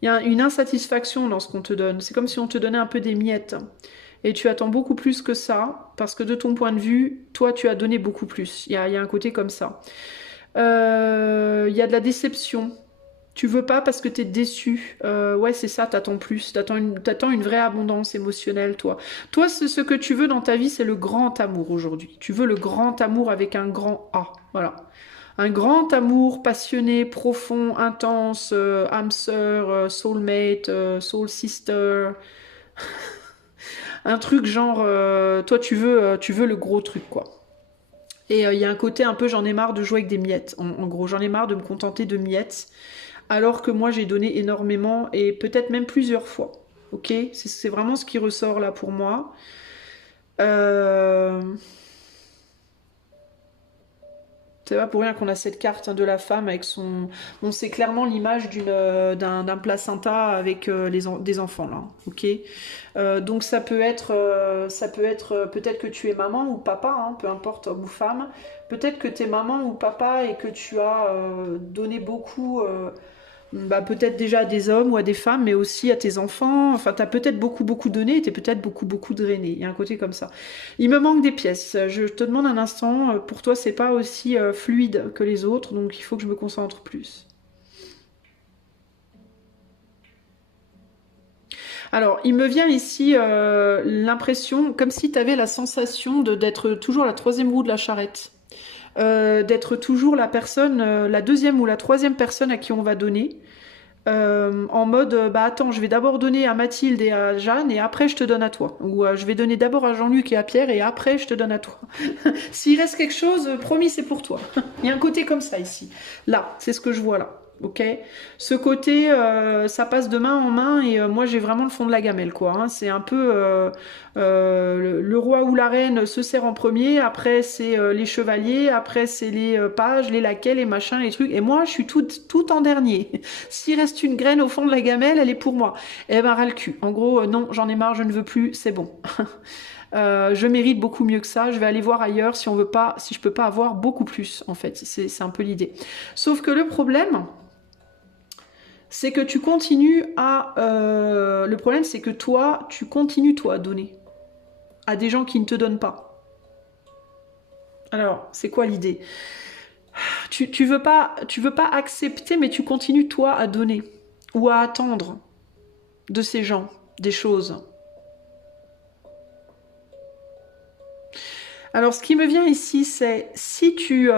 Il y a une insatisfaction dans ce qu'on te donne. C'est comme si on te donnait un peu des miettes. Et tu attends beaucoup plus que ça, parce que de ton point de vue, toi, tu as donné beaucoup plus. Il y a un côté comme ça. Il y a de la déception. Tu veux pas parce que t'es déçu. Ouais, c'est ça, t'attends plus. T'attends une vraie abondance émotionnelle, toi. Toi, ce que tu veux dans ta vie, c'est le grand amour aujourd'hui. Tu veux le grand amour avec un grand A. Voilà. Un grand amour passionné, profond, intense, âme sœur, soulmate, soul sister. Un truc genre, toi tu veux le gros truc quoi. Et il y a un côté un peu j'en ai marre de jouer avec des miettes. En gros, j'en ai marre de me contenter de miettes. Alors que moi j'ai donné énormément et peut-être même plusieurs fois. Ok, c'est vraiment ce qui ressort là pour moi. Euh... C'est pas pour rien qu'on a cette carte hein, de la femme avec son. Bon, c'est clairement l'image d'un placenta avec des enfants là. Ok. Donc ça peut être peut-être que tu es maman ou papa, hein, peu importe homme ou femme. Peut-être que tu es maman ou papa et que tu as donné beaucoup. Bah, peut-être déjà à des hommes ou à des femmes, mais aussi à tes enfants. Enfin, t'as peut-être beaucoup donné et t'es peut-être beaucoup drainé. Il y a un côté comme ça. Il me manque des pièces. Je te demande un instant. Pour toi, c'est pas aussi fluide que les autres, donc il faut que je me concentre plus. Alors, il me vient ici l'impression, comme si tu avais la sensation d'être toujours la troisième roue de la charrette. D'être toujours la personne, la deuxième ou la troisième personne à qui on va donner. En mode, bah attends, je vais d'abord donner à Mathilde et à Jeanne et après je te donne à toi. Ou je vais donner d'abord à Jean-Luc et à Pierre et après je te donne à toi. S'il reste quelque chose, promis, c'est pour toi. Il y a un côté comme ça ici. Là, c'est ce que je vois là. Ok, ce côté, ça passe de main en main et moi j'ai vraiment le fond de la gamelle quoi. Hein. C'est un peu le roi ou la reine se sert en premier, après c'est les chevaliers, après c'est les pages, les laquais, les machins, les trucs. Et moi je suis tout en dernier. S'il reste une graine au fond de la gamelle, elle est pour moi. Eh ben ras le cul. En gros, non, j'en ai marre, je ne veux plus, c'est bon. Je mérite beaucoup mieux que ça. Je vais aller voir ailleurs si on veut pas, si je peux pas avoir beaucoup plus en fait. C'est un peu l'idée. Sauf que le problème c'est que tu continues à... le problème, c'est que toi, tu continues, toi, à donner à des gens qui ne te donnent pas. Alors, c'est quoi l'idée? Tu veux pas accepter, mais tu continues, toi, à donner ou à attendre de ces gens des choses. Alors, ce qui me vient ici, c'est si tu...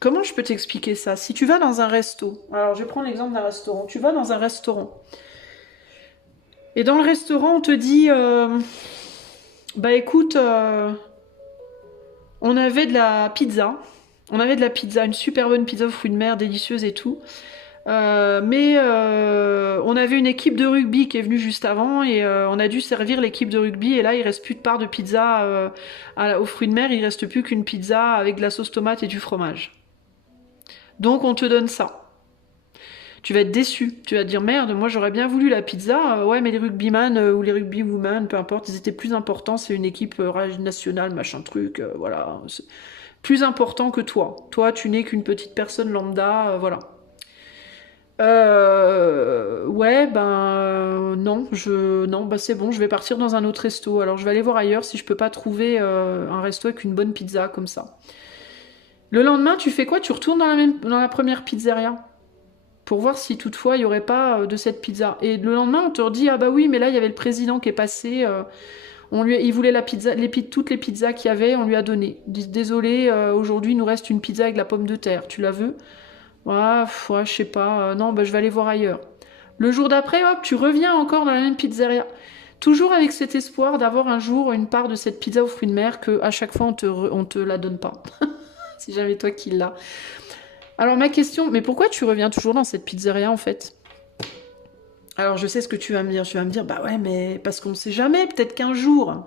Comment je peux t'expliquer ça? Si tu vas dans un resto, alors je vais prendre l'exemple d'un restaurant. Tu vas dans un restaurant. Et dans le restaurant, on te dit bah écoute, on avait de la pizza. On avait de la pizza, une super bonne pizza aux fruits de mer, délicieuse et tout. Mais on avait une équipe de rugby qui est venue juste avant et on a dû servir l'équipe de rugby et là il reste plus de part de pizza aux fruits de mer, il reste plus qu'une pizza avec de la sauce tomate et du fromage. Donc on te donne ça. Tu vas être déçu. Tu vas te dire merde, moi j'aurais bien voulu la pizza. Ouais, mais les rugbyman ou les rugbywomen, peu importe, ils étaient plus importants. C'est une équipe nationale, machin truc, voilà. C'est plus important que toi. Toi, tu n'es qu'une petite personne lambda, voilà. Ouais, ben non, non, bah c'est bon, je vais partir dans un autre resto. Alors je vais aller voir ailleurs si je peux pas trouver un resto avec une bonne pizza comme ça. Le lendemain, tu fais quoi? Tu retournes dans la première pizzeria pour voir si toutefois il n'y aurait pas de cette pizza. Et le lendemain, on te redit ah bah oui, mais là il y avait le président qui est passé. Il voulait la pizza, toutes les pizzas qu'il y avait, on lui a donné. Désolé, aujourd'hui il nous reste une pizza avec de la pomme de terre. Tu la veux? Ouais, je sais pas. Non, bah, je vais aller voir ailleurs. Le jour d'après, hop, tu reviens encore dans la même pizzeria. Toujours avec cet espoir d'avoir un jour une part de cette pizza aux fruits de mer que à chaque fois on te la donne pas. C'est jamais toi qui l'as. Alors ma question, mais pourquoi tu reviens toujours dans cette pizzeria en fait? Alors je sais ce que tu vas me dire. Tu vas me dire, bah ouais, mais parce qu'on sait jamais, peut-être qu'un jour,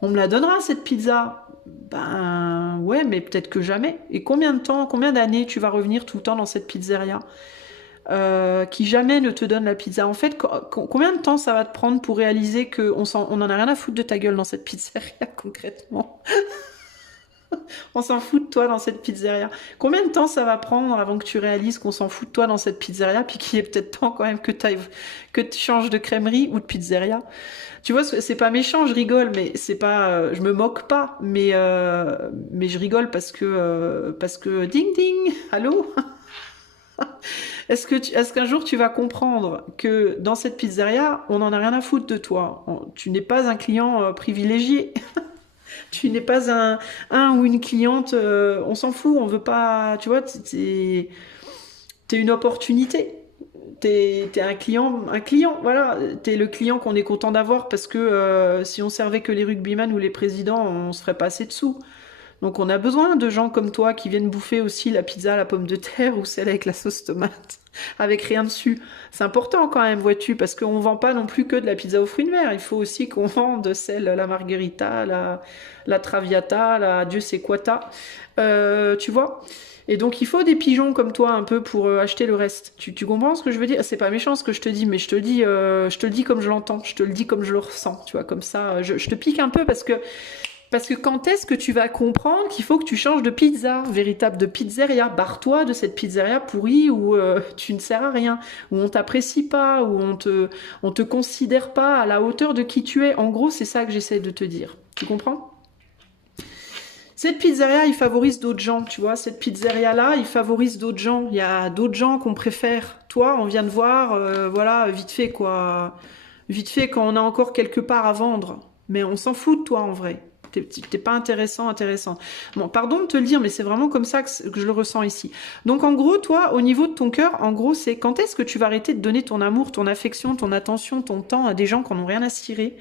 on me la donnera cette pizza. Ben ouais, mais peut-être que jamais. Et combien de temps, combien d'années tu vas revenir tout le temps dans cette pizzeria qui jamais ne te donne la pizza? En fait, combien de temps ça va te prendre pour réaliser qu'on on en a rien à foutre de ta gueule dans cette pizzeria concrètement? On s'en fout de toi dans cette pizzeria. Combien de temps ça va prendre avant que tu réalises qu'on s'en fout de toi dans cette pizzeria, puis qu'il est peut-être temps quand même que tu changes de crèmerie ou de pizzeria? Tu vois, c'est pas méchant, je rigole, mais c'est pas, je me moque pas, mais je rigole parce que ding ding, allô? Est-ce qu'un jour tu vas comprendre que dans cette pizzeria, on n'en a rien à foutre de toi? Tu n'es pas un client privilégié. Tu n'es pas un ou une cliente, on s'en fout, on veut pas, tu vois, t'es une opportunité. T'es un client, voilà. T'es le client qu'on est content d'avoir parce que si on servait que les rugbyman ou les présidents, on se ferait pas assez de sous. Donc on a besoin de gens comme toi qui viennent bouffer aussi la pizza à la pomme de terre ou celle avec la sauce tomate, avec rien dessus. C'est important quand même, vois-tu, parce qu'on vend pas non plus que de la pizza aux fruits de mer. Il faut aussi qu'on vende celle, la margherita, la traviata, la Dieu sait quoi ta. Tu vois? Et donc il faut des pigeons comme toi un peu pour acheter le reste. Tu comprends ce que je veux dire? C'est pas méchant ce que je te dis, mais je te le dis comme je l'entends, je te le dis comme je le ressens, tu vois, comme ça. Je te pique un peu parce que quand est-ce que tu vas comprendre qu'il faut que tu changes de pizza, véritable de pizzeria? Barre-toi de cette pizzeria pourrie où tu ne sers à rien, où on t'apprécie pas, où on te considère pas à la hauteur de qui tu es. En gros, c'est ça que j'essaie de te dire. Tu comprends? Cette pizzeria, il favorise d'autres gens, tu vois. Cette pizzeria-là, il favorise d'autres gens. Il y a d'autres gens qu'on préfère. Toi, on vient de voir, voilà, vite fait, quoi. Vite fait, quand on a encore quelque part à vendre. Mais on s'en fout de toi, en vrai. T'es pas intéressant. Bon, pardon de te le dire, mais c'est vraiment comme ça que je le ressens ici. Donc, en gros, toi, au niveau de ton cœur, en gros, c'est quand est-ce que tu vas arrêter de donner ton amour, ton affection, ton attention, ton temps à des gens qui n'en ont rien à cirer,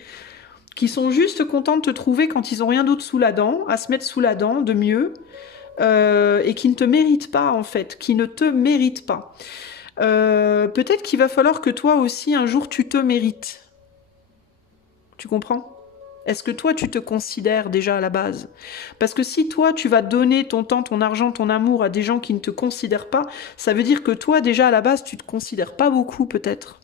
qui sont juste contents de te trouver quand ils ont rien d'autre sous la dent, à se mettre sous la dent de mieux, et qui ne te méritent pas en fait, qui ne te méritent pas. Peut-être qu'il va falloir que toi aussi un jour tu te mérites. Tu comprends? Est-ce que toi tu te considères déjà à la base? Parce que si toi tu vas donner ton temps, ton argent, ton amour à des gens qui ne te considèrent pas, ça veut dire que toi déjà à la base tu te considères pas beaucoup peut-être.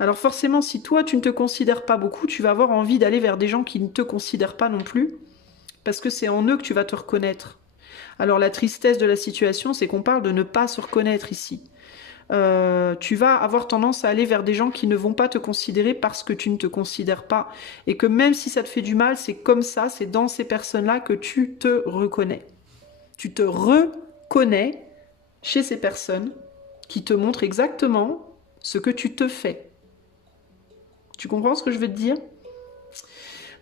Alors forcément, si toi, tu ne te considères pas beaucoup, tu vas avoir envie d'aller vers des gens qui ne te considèrent pas non plus, parce que c'est en eux que tu vas te reconnaître. Alors la tristesse de la situation, c'est qu'on parle de ne pas se reconnaître ici. Tu vas avoir tendance à aller vers des gens qui ne vont pas te considérer parce que tu ne te considères pas. Et que même si ça te fait du mal, c'est comme ça, c'est dans ces personnes-là que tu te reconnais. Tu te reconnais chez ces personnes qui te montrent exactement ce que tu te fais. Tu comprends ce que je veux te dire?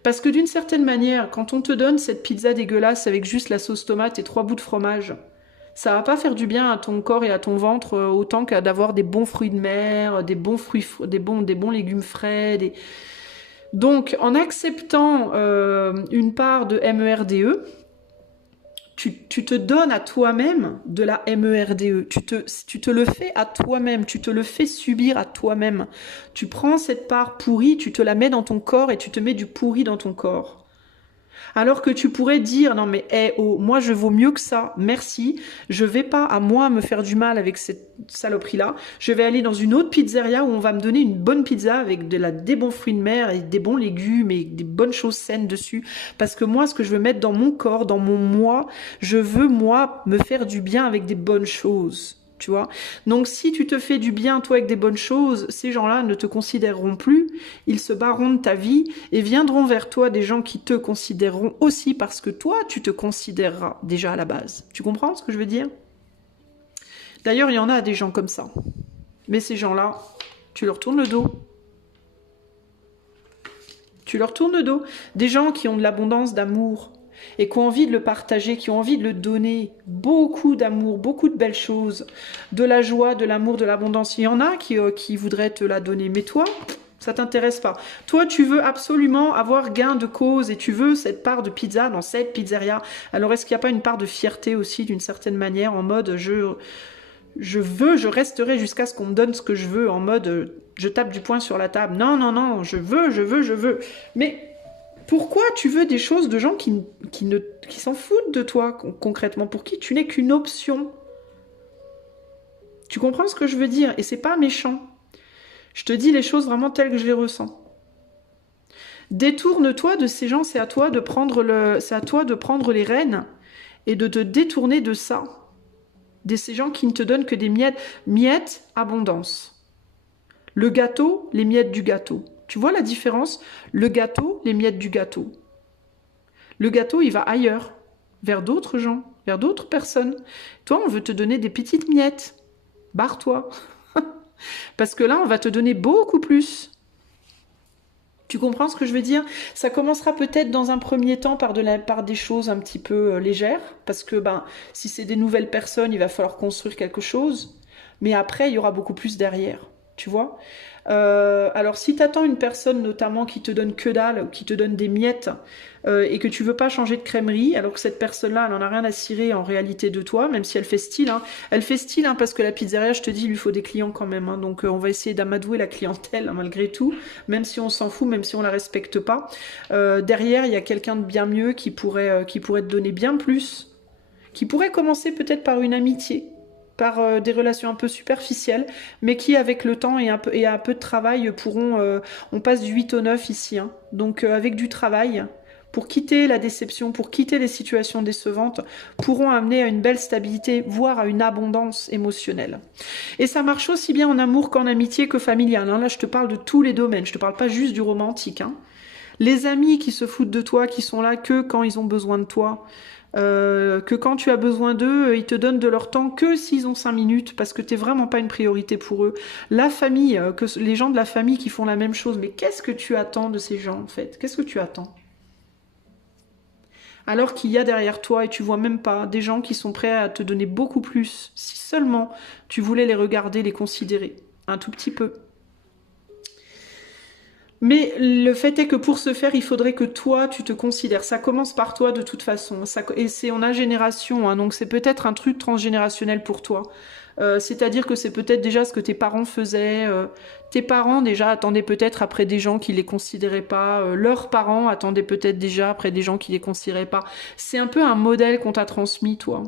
Parce que d'une certaine manière, quand on te donne cette pizza dégueulasse avec juste la sauce tomate et 3 bouts de fromage, ça va pas faire du bien à ton corps et à ton ventre autant qu'à d'avoir des bons fruits de mer, des bons fruits, des bons légumes frais. Donc, en acceptant une part de MERDE, tu te donnes à toi-même de la MERDE. Tu te le fais à toi-même. Tu te le fais subir à toi-même. Tu prends cette part pourrie, tu te la mets dans ton corps et tu te mets du pourri dans ton corps. Alors que tu pourrais dire, non mais oh, moi je vaux mieux que ça, merci, je vais pas à moi me faire du mal avec cette saloperie-là, je vais aller dans une autre pizzeria où on va me donner une bonne pizza avec des bons fruits de mer et des bons légumes et des bonnes choses saines dessus, parce que moi ce que je veux mettre dans mon corps, dans mon moi, je veux moi me faire du bien avec des bonnes choses. Tu vois. Donc si tu te fais du bien toi avec des bonnes choses, ces gens-là ne te considéreront plus, ils se barreront de ta vie et viendront vers toi des gens qui te considéreront aussi parce que toi tu te considéreras déjà à la base. Tu comprends ce que je veux dire? D'ailleurs il y en a des gens comme ça. Mais ces gens-là, tu leur tournes le dos. Tu leur tournes le dos. Des gens qui ont de l'abondance d'amour, et qui ont envie de le partager, qui ont envie de le donner, beaucoup d'amour, beaucoup de belles choses, de la joie, de l'amour, de l'abondance. Il y en a qui voudraient te la donner, mais toi, ça t'intéresse pas. Toi, tu veux absolument avoir gain de cause et tu veux cette part de pizza dans cette pizzeria. Alors, est-ce qu'il n'y a pas une part de fierté aussi, d'une certaine manière, en mode je resterai jusqu'à ce qu'on me donne ce que je veux, en mode je tape du poing sur la table. Non, non, non, je veux. Mais pourquoi tu veux des choses de gens qui s'en foutent de toi, concrètement, pour qui tu n'es qu'une option? Tu comprends ce que je veux dire? Et c'est pas méchant. Je te dis les choses vraiment telles que je les ressens. Détourne-toi de ces gens, c'est à toi de prendre les rênes et de te détourner de ça. De ces gens qui ne te donnent que des miettes. Miettes, abondance. Le gâteau, les miettes du gâteau. Tu vois la différence? Le gâteau, les miettes du gâteau. Le gâteau, il va ailleurs, vers d'autres gens, vers d'autres personnes. Toi, on veut te donner des petites miettes. Barre-toi. Parce que là, on va te donner beaucoup plus. Tu comprends ce que je veux dire? Ça commencera peut-être dans un premier temps par des choses un petit peu légères, parce que si c'est des nouvelles personnes, il va falloir construire quelque chose, mais après, il y aura beaucoup plus derrière, tu vois? Alors, si tu attends une personne notamment qui te donne que dalle, qui te donne des miettes, et que tu veux pas changer de crèmerie, alors que cette personne-là, elle en a rien à cirer en réalité de toi, même si elle fait style. Hein. Elle fait style parce que la pizzeria, je te dis, il lui faut des clients quand même. Hein. Donc on va essayer d'amadouer la clientèle malgré tout, même si on s'en fout, même si on la respecte pas. Derrière, il y a quelqu'un de bien mieux qui pourrait te donner bien plus, qui pourrait commencer peut-être par une amitié, par des relations un peu superficielles, mais qui, avec le temps et un peu de travail, pourront... on passe du 8 au 9 ici. Hein. Donc avec du travail, pour quitter la déception, pour quitter les situations décevantes, pourront amener à une belle stabilité, voire à une abondance émotionnelle. Et ça marche aussi bien en amour qu'en amitié que familial. Hein. Là, je te parle de tous les domaines, je te parle pas juste du romantique. Hein. Les amis qui se foutent de toi, qui sont là que quand ils ont besoin de toi, que quand tu as besoin d'eux, ils te donnent de leur temps que s'ils ont 5 minutes, parce que t'es vraiment pas une priorité pour eux. La famille, les gens de la famille qui font la même chose, mais qu'est-ce que tu attends de ces gens en fait? Qu'est-ce que tu attends? Alors qu'il y a derrière toi, et tu vois même pas, des gens qui sont prêts à te donner beaucoup plus, si seulement tu voulais les regarder, les considérer, un tout petit peu. Mais le fait est que pour ce faire, il faudrait que toi, tu te considères. Ça commence par toi de toute façon. Et c'est en ingénération, hein, donc c'est peut-être un truc transgénérationnel pour toi. C'est-à-dire que c'est peut-être déjà ce que tes parents faisaient. Tes parents déjà attendaient peut-être après des gens qui les considéraient pas. Leurs parents attendaient peut-être déjà après des gens qui les considéraient pas. C'est un peu un modèle qu'on t'a transmis, toi.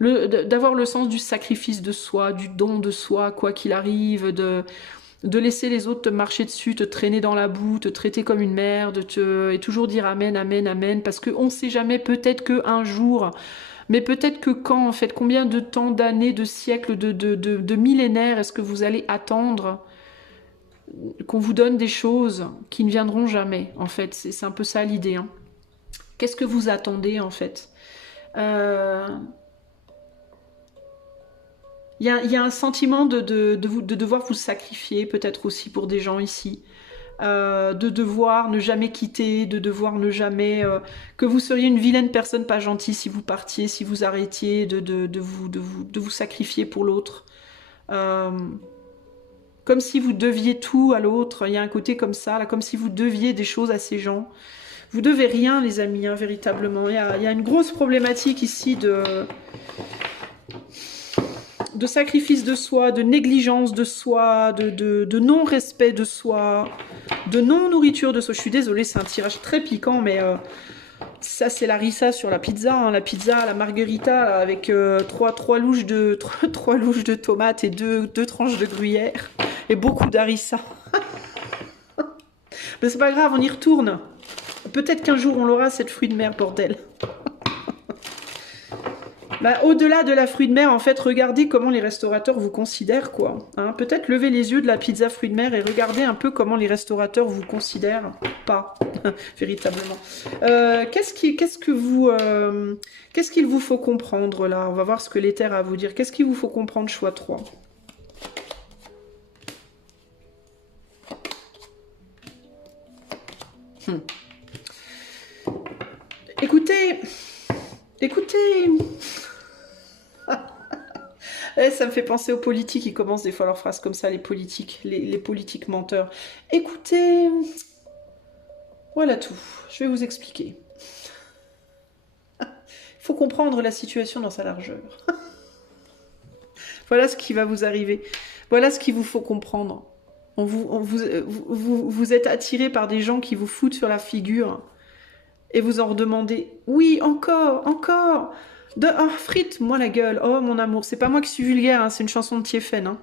D'avoir le sens du sacrifice de soi, du don de soi, quoi qu'il arrive, de laisser les autres te marcher dessus, te traîner dans la boue, te traiter comme une merde, et toujours dire amen, amen, amen, parce qu'on ne sait jamais, peut-être qu'un jour, mais peut-être que quand, en fait, combien de temps, d'années, de siècles, de millénaires est-ce que vous allez attendre qu'on vous donne des choses qui ne viendront jamais, en fait, c'est un peu ça l'idée. Hein. Qu'est-ce que vous attendez, en fait Il y a un sentiment de devoir vous sacrifier, peut-être aussi pour des gens ici. De devoir ne jamais quitter, de devoir ne jamais... que vous seriez une vilaine personne pas gentille si vous partiez, si vous arrêtiez de vous sacrifier pour l'autre. Comme si vous deviez tout à l'autre. Il y a un côté comme ça, là, comme si vous deviez des choses à ces gens. Vous devez rien, les amis, hein, véritablement. Il y a une grosse problématique ici de sacrifice de soi, de négligence de soi, de non-respect de soi, de non-nourriture de soi. Je suis désolée, c'est un tirage très piquant, mais ça c'est la rissa sur la pizza. Hein. La pizza, la margherita, là, avec trois louches de tomates et deux tranches de gruyère, et beaucoup d'harissa. Mais c'est pas grave, on y retourne. Peut-être qu'un jour on l'aura, cette fruit de mer, bordel. Au-delà de la fruit de mer, en fait, regardez comment les restaurateurs vous considèrent, quoi. Hein, peut-être lever les yeux de la pizza fruit de mer et regardez un peu comment les restaurateurs vous considèrent. Pas, véritablement. Qu'est-ce qu'il vous faut comprendre, là? On va voir ce que l'éther a à vous dire. Qu'est-ce qu'il vous faut comprendre, choix 3? Écoutez, écoutez. Ça me fait penser aux politiques, ils commencent des fois leurs phrases comme ça, les politiques, les politiques menteurs. Écoutez, voilà tout, je vais vous expliquer. Il faut comprendre la situation dans sa largeur. Voilà ce qui va vous arriver, voilà ce qu'il vous faut comprendre. Vous êtes attiré par des gens qui vous foutent sur la figure et vous en redemandez, oui, encore, encore. Oh, frite-moi la gueule. Oh, mon amour. C'est pas moi qui suis vulgaire, hein, c'est une chanson de Thiéphène. Hein.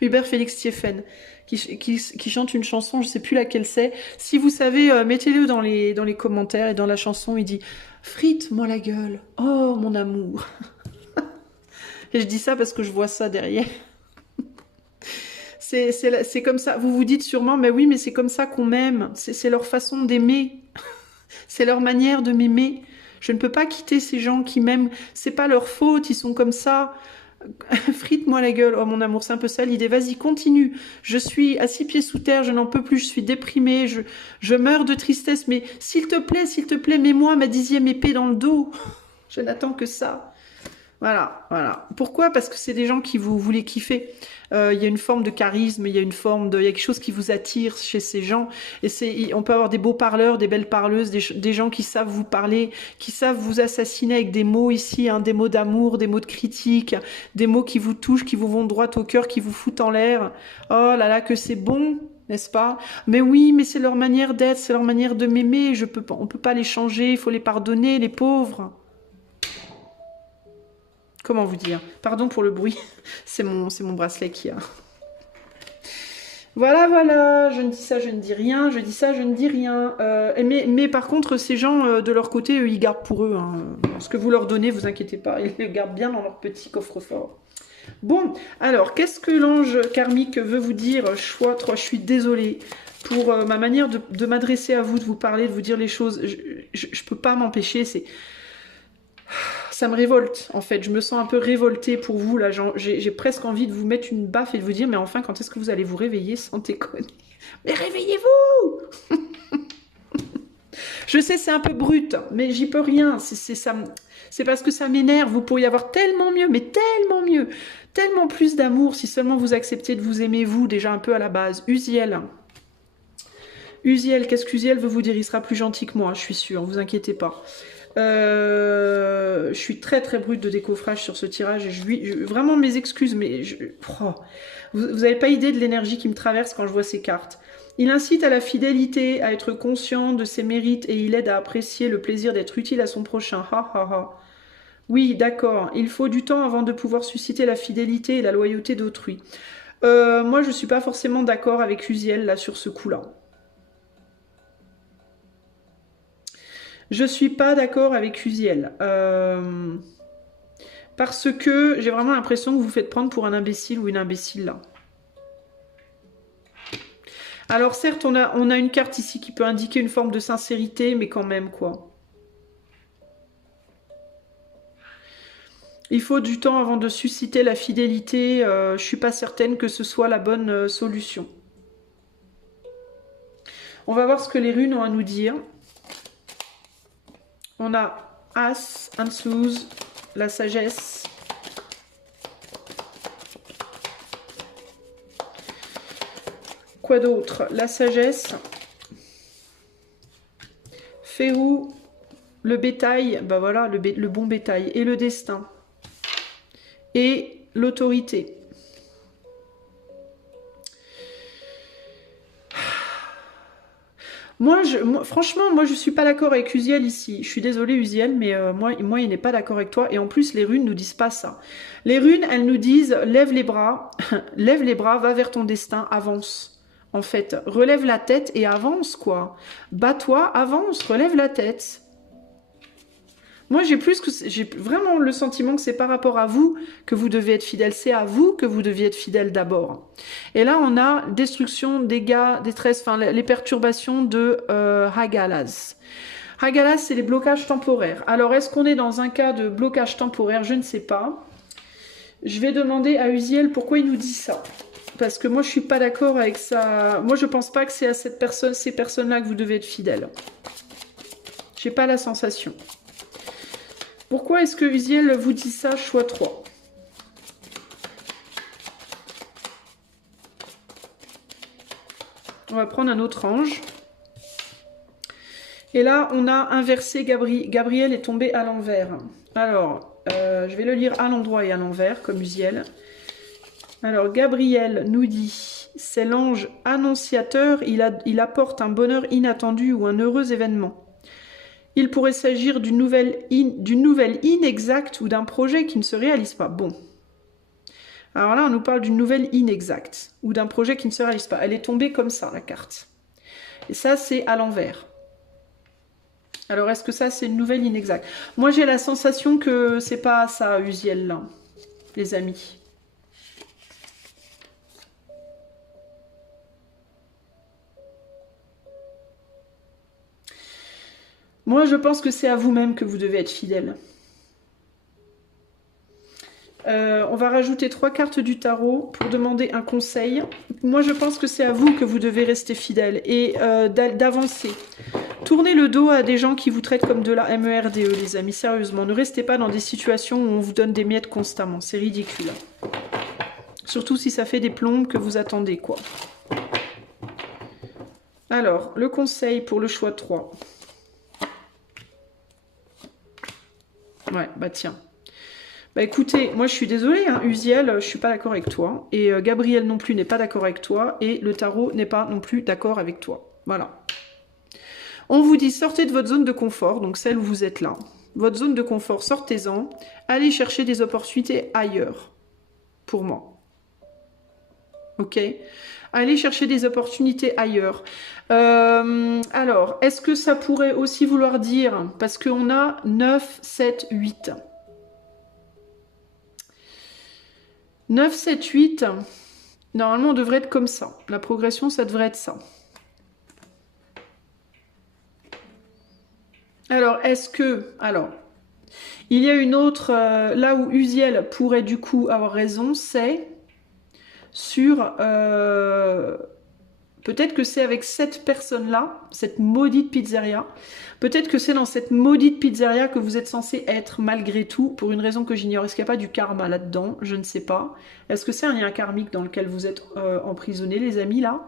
Hubert Félix Thiéphène, qui chante une chanson, je sais plus laquelle c'est. Si vous savez, mettez-le dans les commentaires et dans la chanson, il dit « Frite-moi la gueule. Oh, mon amour. » Et je dis ça parce que je vois ça derrière. C'est comme ça. Vous vous dites sûrement « Mais oui, mais c'est comme ça qu'on m'aime. C'est leur façon d'aimer. C'est leur manière de m'aimer. » Je ne peux pas quitter ces gens qui m'aiment. C'est pas leur faute, ils sont comme ça. Frite-moi la gueule. Oh mon amour, c'est un peu ça l'idée. Vas-y, continue. Je suis à 6 pieds sous terre, je n'en peux plus, je suis déprimée, je meurs de tristesse. Mais s'il te plaît, mets-moi ma 10e épée dans le dos. Je n'attends que ça. Voilà, voilà. Pourquoi? Parce que c'est des gens qui vous voulez kiffer. Il y a une forme de charisme, il y a quelque chose qui vous attire chez ces gens. Et on peut avoir des beaux parleurs, des belles parleuses, des gens qui savent vous parler, qui savent vous assassiner avec des mots ici, hein, des mots d'amour, des mots de critique, des mots qui vous touchent, qui vous vont droit au cœur, qui vous foutent en l'air. Oh là là, que c'est bon, n'est-ce pas? Mais oui, mais c'est leur manière d'être, c'est leur manière de m'aimer. On peut pas les changer, il faut les pardonner, les pauvres. Comment vous dire? Pardon pour le bruit, c'est mon bracelet qui a... Voilà, voilà, je ne dis ça, je ne dis rien, je dis ça, je ne dis rien. Mais par contre, ces gens, de leur côté, eux, ils gardent pour eux. Hein. Ce que vous leur donnez, vous inquiétez pas, ils le gardent bien dans leur petit coffre-fort. Bon, alors, qu'est-ce que l'ange karmique veut vous dire? Choix 3, je suis désolée pour ma manière de m'adresser à vous, de vous parler, de vous dire les choses. Je peux pas m'empêcher, c'est... Ça me révolte, en fait. Je me sens un peu révoltée pour vous, là. J'ai presque envie de vous mettre une baffe et de vous dire, mais enfin, quand est-ce que vous allez vous réveiller sans déconner? Mais réveillez-vous! Je sais, c'est un peu brut, mais j'y peux rien. C'est parce que ça m'énerve. Vous pourriez avoir tellement mieux, mais tellement mieux. Tellement plus d'amour si seulement vous acceptez de vous aimer, vous, déjà un peu à la base. Uziel. Uziel, qu'est-ce qu'Uziel veut vous dire? Il sera plus gentil que moi, je suis sûre, vous inquiétez pas. Je suis très très brute de décoffrage sur ce tirage et vraiment mes excuses, mais vous n'avez pas idée de l'énergie qui me traverse quand je vois ces cartes. Il incite à la fidélité, à être conscient de ses mérites et il aide à apprécier le plaisir d'être utile à son prochain. Ha ha ha. Oui, d'accord, il faut du temps avant de pouvoir susciter la fidélité et la loyauté d'autrui. Moi je suis pas forcément d'accord avec Uziel là sur ce coup-là. Je suis pas d'accord avec Uziel. Parce que j'ai vraiment l'impression que vous vous faites prendre pour un imbécile ou une imbécile là. Alors certes, on a une carte ici qui peut indiquer une forme de sincérité, mais quand même quoi. Il faut du temps avant de susciter la fidélité. Je suis pas certaine que ce soit la bonne solution. On va voir ce que les runes ont à nous dire. On a As, Ansuz, la sagesse. Quoi d'autre? La sagesse. Férou, le bétail, bah voilà, le bon bétail. Et le destin. Et l'autorité. Franchement, moi je suis pas d'accord avec Uziel ici. Je suis désolée Uziel, mais moi il n'est pas d'accord avec toi. Et en plus, les runes nous disent pas ça. Les runes, elles nous disent, lève les bras, lève les bras, va vers ton destin, avance. En fait, relève la tête et avance, quoi. Bats-toi, avance, relève la tête. Moi, j'ai vraiment le sentiment que c'est par rapport à vous que vous devez être fidèle. C'est à vous que vous deviez être fidèle d'abord. Et là, on a destruction, dégâts, détresse, enfin les perturbations de Hagalas. Hagalas, c'est les blocages temporaires. Alors, est-ce qu'on est dans un cas de blocage temporaire? Je ne sais pas. Je vais demander à Uziel pourquoi il nous dit ça. Parce que moi, je suis pas d'accord avec ça. Moi, je pense pas que c'est à ces personnes-là que vous devez être fidèle. J'ai pas la sensation. Pourquoi est-ce que Uziel vous dit ça, choix 3? On va prendre un autre ange. Et là, on a inversé Gabriel est tombé à l'envers. Alors, je vais le lire à l'endroit et à l'envers, comme Uziel. Alors, Gabriel nous dit, c'est l'ange annonciateur, il apporte un bonheur inattendu ou un heureux événement. Il pourrait s'agir d'une nouvelle inexacte ou d'un projet qui ne se réalise pas. Bon. Alors là, on nous parle d'une nouvelle inexacte ou d'un projet qui ne se réalise pas. Elle est tombée comme ça, la carte. Et ça, c'est à l'envers. Alors, est-ce que ça, c'est une nouvelle inexacte? Moi, j'ai la sensation que c'est pas ça, Uziel, là, les amis. Moi, je pense que c'est à vous-même que vous devez être fidèle. On va rajouter 3 cartes du tarot pour demander un conseil. Moi, je pense que c'est à vous que vous devez rester fidèle et d'avancer. Tournez le dos à des gens qui vous traitent comme de la MERDE, les amis. Sérieusement, ne restez pas dans des situations où on vous donne des miettes constamment. C'est ridicule. Surtout si ça fait des plombes que vous attendez, quoi. Alors, le conseil pour le choix 3. Ouais, bah tiens. Bah écoutez, moi je suis désolée, hein, Uziel, je suis pas d'accord avec toi. Et Gabriel non plus n'est pas d'accord avec toi. Et le tarot n'est pas non plus d'accord avec toi. Voilà. On vous dit, sortez de votre zone de confort, donc celle où vous êtes là. Votre zone de confort, sortez-en. Allez chercher des opportunités ailleurs. Pour moi. Ok ? Allez chercher des opportunités ailleurs. Alors, est-ce que ça pourrait aussi vouloir dire, parce qu'on a 9, 7, 8. 9, 7, 8, normalement on devrait être comme ça. La progression, ça devrait être ça. Alors, est-ce que... Alors, il y a une autre... là où Uziel pourrait du coup avoir raison, c'est sur... peut-être que c'est avec cette personne-là, cette maudite pizzeria. Peut-être que c'est dans cette maudite pizzeria que vous êtes censé être malgré tout, pour une raison que j'ignore. Est-ce qu'il n'y a pas du karma là-dedans? Je ne sais pas. Est-ce que c'est un lien karmique dans lequel vous êtes emprisonnés, les amis, là?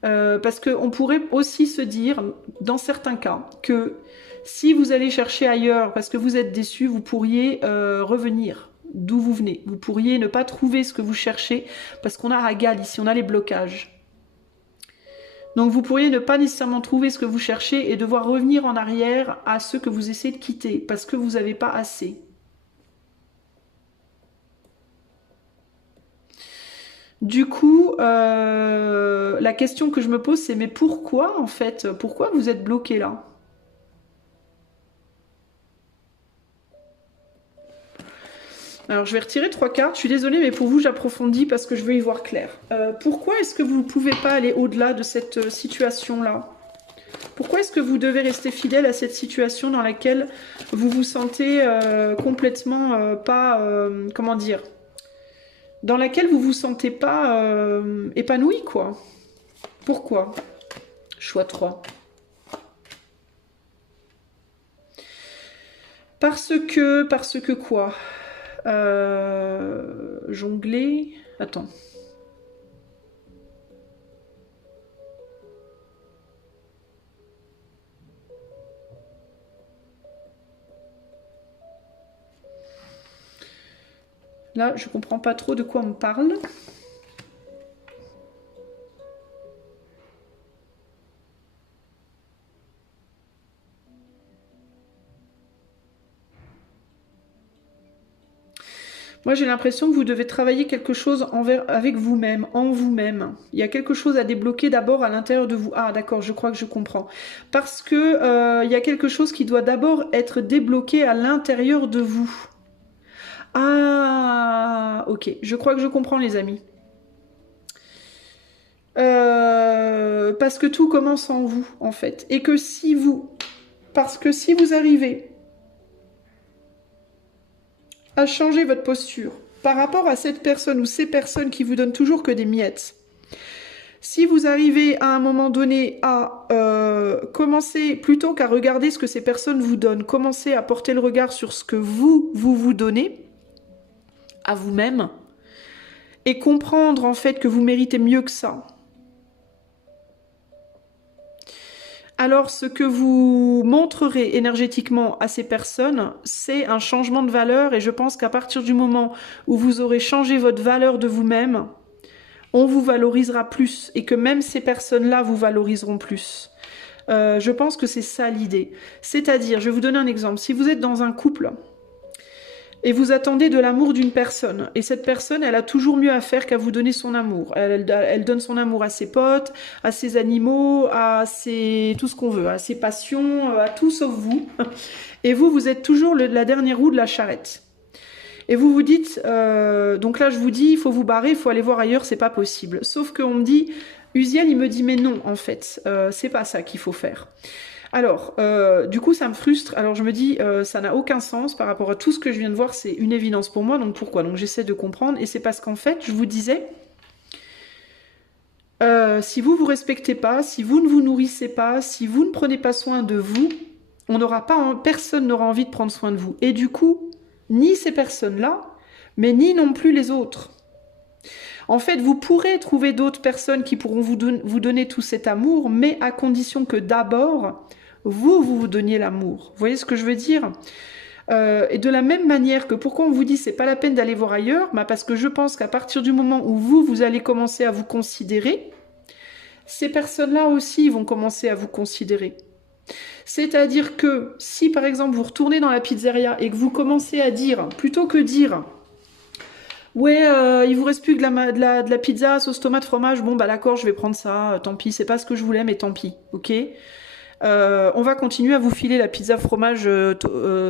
Parce qu'on pourrait aussi se dire, dans certains cas, que si vous allez chercher ailleurs parce que vous êtes déçu, vous pourriez revenir d'où vous venez. Vous pourriez ne pas trouver ce que vous cherchez parce qu'on a Ragal ici, on a les blocages. Donc vous pourriez ne pas nécessairement trouver ce que vous cherchez et devoir revenir en arrière à ceux que vous essayez de quitter parce que vous n'avez pas assez. Du coup, la question que je me pose, c'est mais pourquoi en fait? Pourquoi vous êtes bloqué là? Alors, je vais retirer 3 cartes. Je suis désolée, mais pour vous, j'approfondis parce que je veux y voir clair. Pourquoi est-ce que vous ne pouvez pas aller au-delà de cette situation-là? Pourquoi est-ce que vous devez rester fidèle à cette situation dans laquelle vous vous sentez complètement pas... comment dire? Dans laquelle vous vous sentez pas épanoui, quoi. Pourquoi? Choix 3. Parce que quoi? Jongler. Attends. Là, je comprends pas trop de quoi on me parle. Moi, j'ai l'impression que vous devez travailler quelque chose avec vous-même, en vous-même. Il y a quelque chose à débloquer d'abord à l'intérieur de vous. Ah, d'accord, je crois que je comprends. Parce que il y a quelque chose qui doit d'abord être débloqué à l'intérieur de vous. Ah, ok. Je crois que je comprends, les amis. Parce que tout commence en vous, en fait. Et que si vous... Parce que si vous arrivez à changer votre posture par rapport à cette personne ou ces personnes qui vous donnent toujours que des miettes. Si vous arrivez à un moment donné à commencez, plutôt qu'à regarder ce que ces personnes vous donnent, commencez à porter le regard sur ce que vous donnez à vous-même et comprendre en fait que vous méritez mieux que ça. Alors, ce que vous montrerez énergétiquement à ces personnes, c'est un changement de valeur et je pense qu'à partir du moment où vous aurez changé votre valeur de vous-même, on vous valorisera plus et que même ces personnes-là vous valoriseront plus. Je pense que c'est ça l'idée. C'est-à-dire, je vais vous donner un exemple. Si vous êtes dans un couple et vous attendez de l'amour d'une personne, et cette personne, elle a toujours mieux à faire qu'à vous donner son amour. Elle donne son amour à ses potes, à ses animaux, à tout ce qu'on veut, à ses passions, à tout sauf vous. Et vous êtes toujours la dernière roue de la charrette. Et vous vous dites, donc là je vous dis, il faut vous barrer, il faut aller voir ailleurs, c'est pas possible. Sauf qu'on me dit, Uziel, il me dit, mais non, en fait, c'est pas ça qu'il faut faire. Alors, du coup, ça me frustre. Alors, je me dis, ça n'a aucun sens par rapport à tout ce que je viens de voir. C'est une évidence pour moi. Donc, pourquoi? Donc, j'essaie de comprendre. Et c'est parce qu'en fait, je vous disais, si vous vous respectez pas, si vous ne vous nourrissez pas, si vous ne prenez pas soin de vous, personne n'aura envie de prendre soin de vous. Et du coup, ni ces personnes-là, mais ni non plus les autres. En fait, vous pourrez trouver d'autres personnes qui pourront vous donner tout cet amour, mais à condition que d'abord, vous donniez l'amour. Vous voyez ce que je veux dire? Et de la même manière que pourquoi on vous dit c'est pas la peine d'aller voir ailleurs, bah parce que je pense qu'à partir du moment où vous allez commencer à vous considérer, ces personnes-là aussi vont commencer à vous considérer. C'est-à-dire que si par exemple vous retournez dans la pizzeria et que vous commencez à dire, plutôt que dire ouais, il vous reste plus que de la pizza, sauce tomate, fromage. Bon, bah d'accord, je vais prendre ça. Tant pis, c'est pas ce que je voulais, mais tant pis, ok. On va continuer à vous filer la pizza fromage,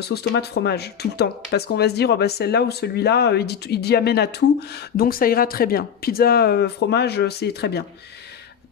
sauce tomate, fromage, tout le temps. Parce qu'on va se dire, oh, bah, celle-là ou celui-là, il dit amène à tout, donc ça ira très bien. Pizza, fromage, c'est très bien.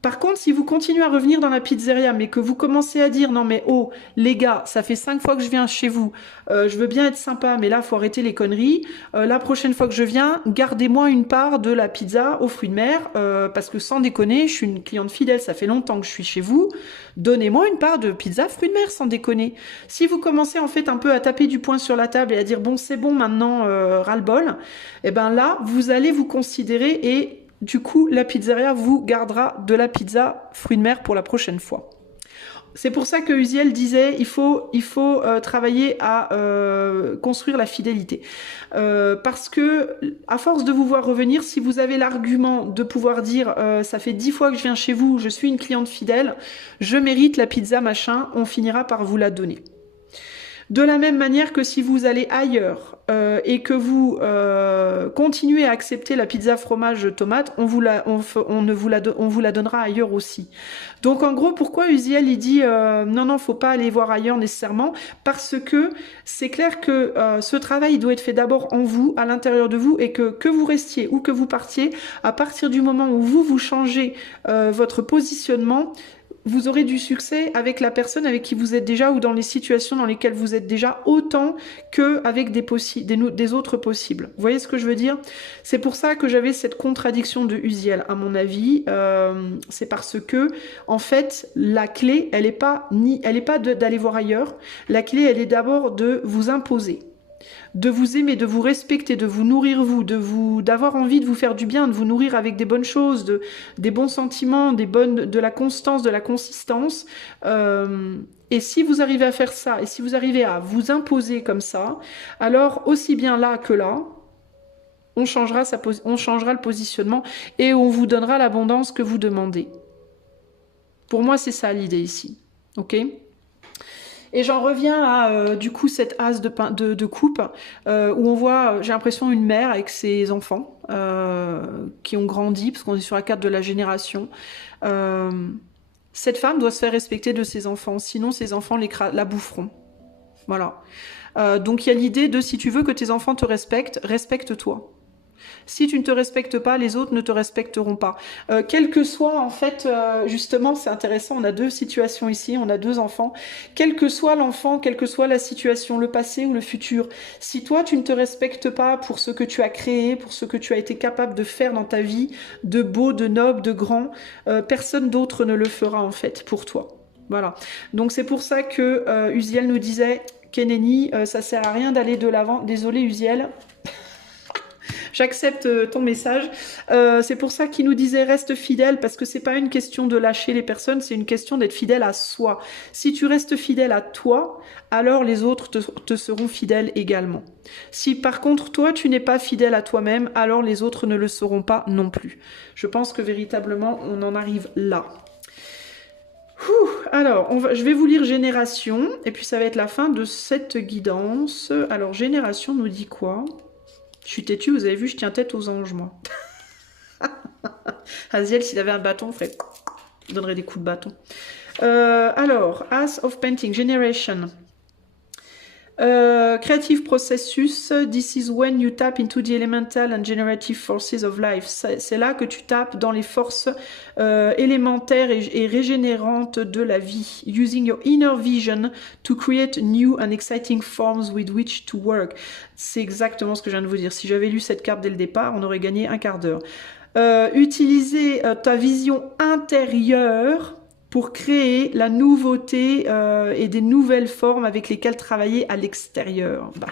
Par contre, si vous continuez à revenir dans la pizzeria, mais que vous commencez à dire, non mais oh, les gars, ça fait 5 fois que je viens chez vous, je veux bien être sympa, mais là, faut arrêter les conneries. La prochaine fois que je viens, gardez-moi une part de la pizza aux fruits de mer, parce que sans déconner, je suis une cliente fidèle, ça fait longtemps que je suis chez vous, donnez-moi une part de pizza fruits de mer, sans déconner. Si vous commencez en fait un peu à taper du poing sur la table et à dire, bon, c'est bon, maintenant, ras-le-bol, et ben là, vous allez vous considérer et du coup, la pizzeria vous gardera de la pizza fruits de mer pour la prochaine fois. C'est pour ça que Uziel disait il faut travailler à construire la fidélité. Parce que, à force de vous voir revenir, si vous avez l'argument de pouvoir dire ça fait 10 fois que je viens chez vous, je suis une cliente fidèle, je mérite la pizza machin, on finira par vous la donner. De la même manière que si vous allez ailleurs et que vous continuez à accepter la pizza fromage tomate, on vous la donnera ailleurs aussi. Donc en gros, pourquoi Uziel il dit non, faut pas aller voir ailleurs nécessairement, parce que c'est clair que ce travail doit être fait d'abord en vous, à l'intérieur de vous, et que vous restiez ou que vous partiez, à partir du moment où vous changez votre positionnement, vous aurez du succès avec la personne avec qui vous êtes déjà ou dans les situations dans lesquelles vous êtes déjà autant qu'avec des autres possibles. Vous voyez ce que je veux dire? C'est pour ça que j'avais cette contradiction de Uziel, à mon avis. C'est parce que, en fait, la clé, elle est pas d'aller voir ailleurs. La clé, elle est d'abord de vous imposer, de vous aimer, de vous respecter, de vous nourrir d'avoir envie de vous faire du bien, de vous nourrir avec des bonnes choses, des bons sentiments, de la constance, de la consistance. Et si vous arrivez à faire ça, et si vous arrivez à vous imposer comme ça, alors aussi bien là que là, on changera le positionnement et on vous donnera l'abondance que vous demandez. Pour moi, c'est ça l'idée ici. Ok ? Et j'en reviens à du coup cette as de coupe où on voit, j'ai l'impression, une mère avec ses enfants qui ont grandi, parce qu'on est sur la carte de la génération. Cette femme doit se faire respecter de ses enfants, sinon ses enfants la boufferont. Voilà. Donc il y a l'idée de, si tu veux que tes enfants te respectent, respecte-toi. Si tu ne te respectes pas, les autres ne te respecteront pas. Quel que soit, en fait, justement, c'est intéressant, on a deux situations ici, on a deux enfants. Quel que soit l'enfant, quelle que soit la situation, le passé ou le futur, si toi, tu ne te respectes pas pour ce que tu as créé, pour ce que tu as été capable de faire dans ta vie, de beau, de noble, de grand, personne d'autre ne le fera, en fait, pour toi. Voilà. Donc c'est pour ça que Uziel nous disait, Keneni, ça sert à rien d'aller de l'avant. Désolé Uziel. J'accepte ton message. C'est pour ça qu'il nous disait reste fidèle, parce que c'est pas une question de lâcher les personnes, c'est une question d'être fidèle à soi. Si tu restes fidèle à toi, alors les autres te seront fidèles également. Si par contre toi tu n'es pas fidèle à toi-même, alors les autres ne le seront pas non plus. Je pense que véritablement on en arrive là. Alors, je vais vous lire Génération, et puis ça va être la fin de cette guidance. Alors, Génération nous dit quoi? Je suis têtue, vous avez vu, je tiens tête aux anges, moi. Aziel, s'il avait un bâton, il donnerait des coups de bâton. Alors, As of Painting, Generation. Creative processus, this is when you tap into the elemental and generative forces of life. C'est là que tu tapes dans les forces élémentaires et régénérantes de la vie. Using your inner vision to create new and exciting forms with which to work. C'est exactement ce que je viens de vous dire. Si j'avais lu cette carte dès le départ, on aurait gagné un quart d'heure. Utiliser ta vision intérieure pour créer la nouveauté et des nouvelles formes avec lesquelles travailler à l'extérieur. Bah.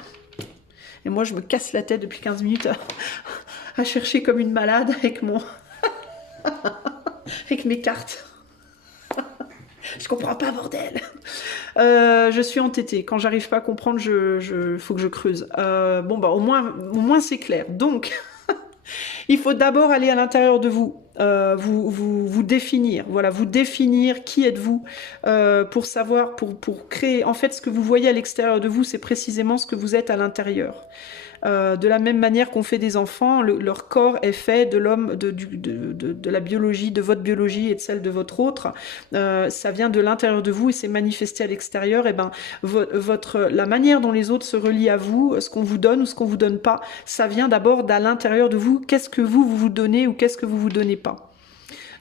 Et moi, je me casse la tête depuis 15 minutes à chercher comme une malade avec mon... avec mes cartes. Je comprends pas, bordel. Je suis entêtée. Quand j'arrive pas à comprendre, faut que je creuse. Bon, bah, au moins c'est clair. Donc... il faut d'abord aller à l'intérieur de vous, vous définir, voilà, vous définir qui êtes-vous pour savoir, pour créer. En fait, ce que vous voyez à l'extérieur de vous, c'est précisément ce que vous êtes à l'intérieur. De la même manière qu'on fait des enfants, leur corps est fait de l'homme, de la biologie, de votre biologie et de celle de votre autre. Ça vient de l'intérieur de vous et c'est manifesté à l'extérieur. Et ben, la manière dont les autres se relient à vous, ce qu'on vous donne ou ce qu'on vous donne pas, ça vient d'abord d'à l'intérieur de vous. Qu'est-ce que vous donnez ou qu'est-ce que vous donnez pas?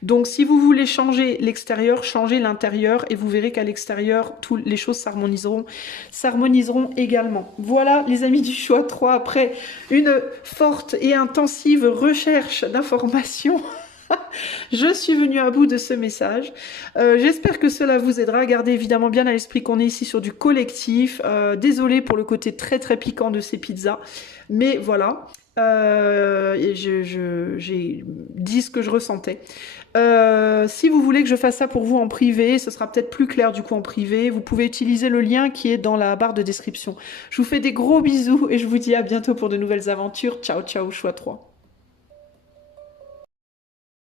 Donc si vous voulez changer l'extérieur, changez l'intérieur et vous verrez qu'à l'extérieur, toutes les choses s'harmoniseront également. Voilà les amis du choix 3, après une forte et intensive recherche d'informations. Je suis venue à bout de ce message. J'espère que cela vous aidera. Gardez évidemment bien à l'esprit qu'on est ici sur du collectif. Désolée pour le côté très très piquant de ces pizzas. Mais voilà. J'ai dit ce que je ressentais. Si vous voulez que je fasse ça pour vous en privé, ce sera peut-être plus clair du coup en privé, vous pouvez utiliser le lien qui est dans la barre de description. Je vous fais des gros bisous et je vous dis à bientôt pour de nouvelles aventures. Ciao ciao, choix 3.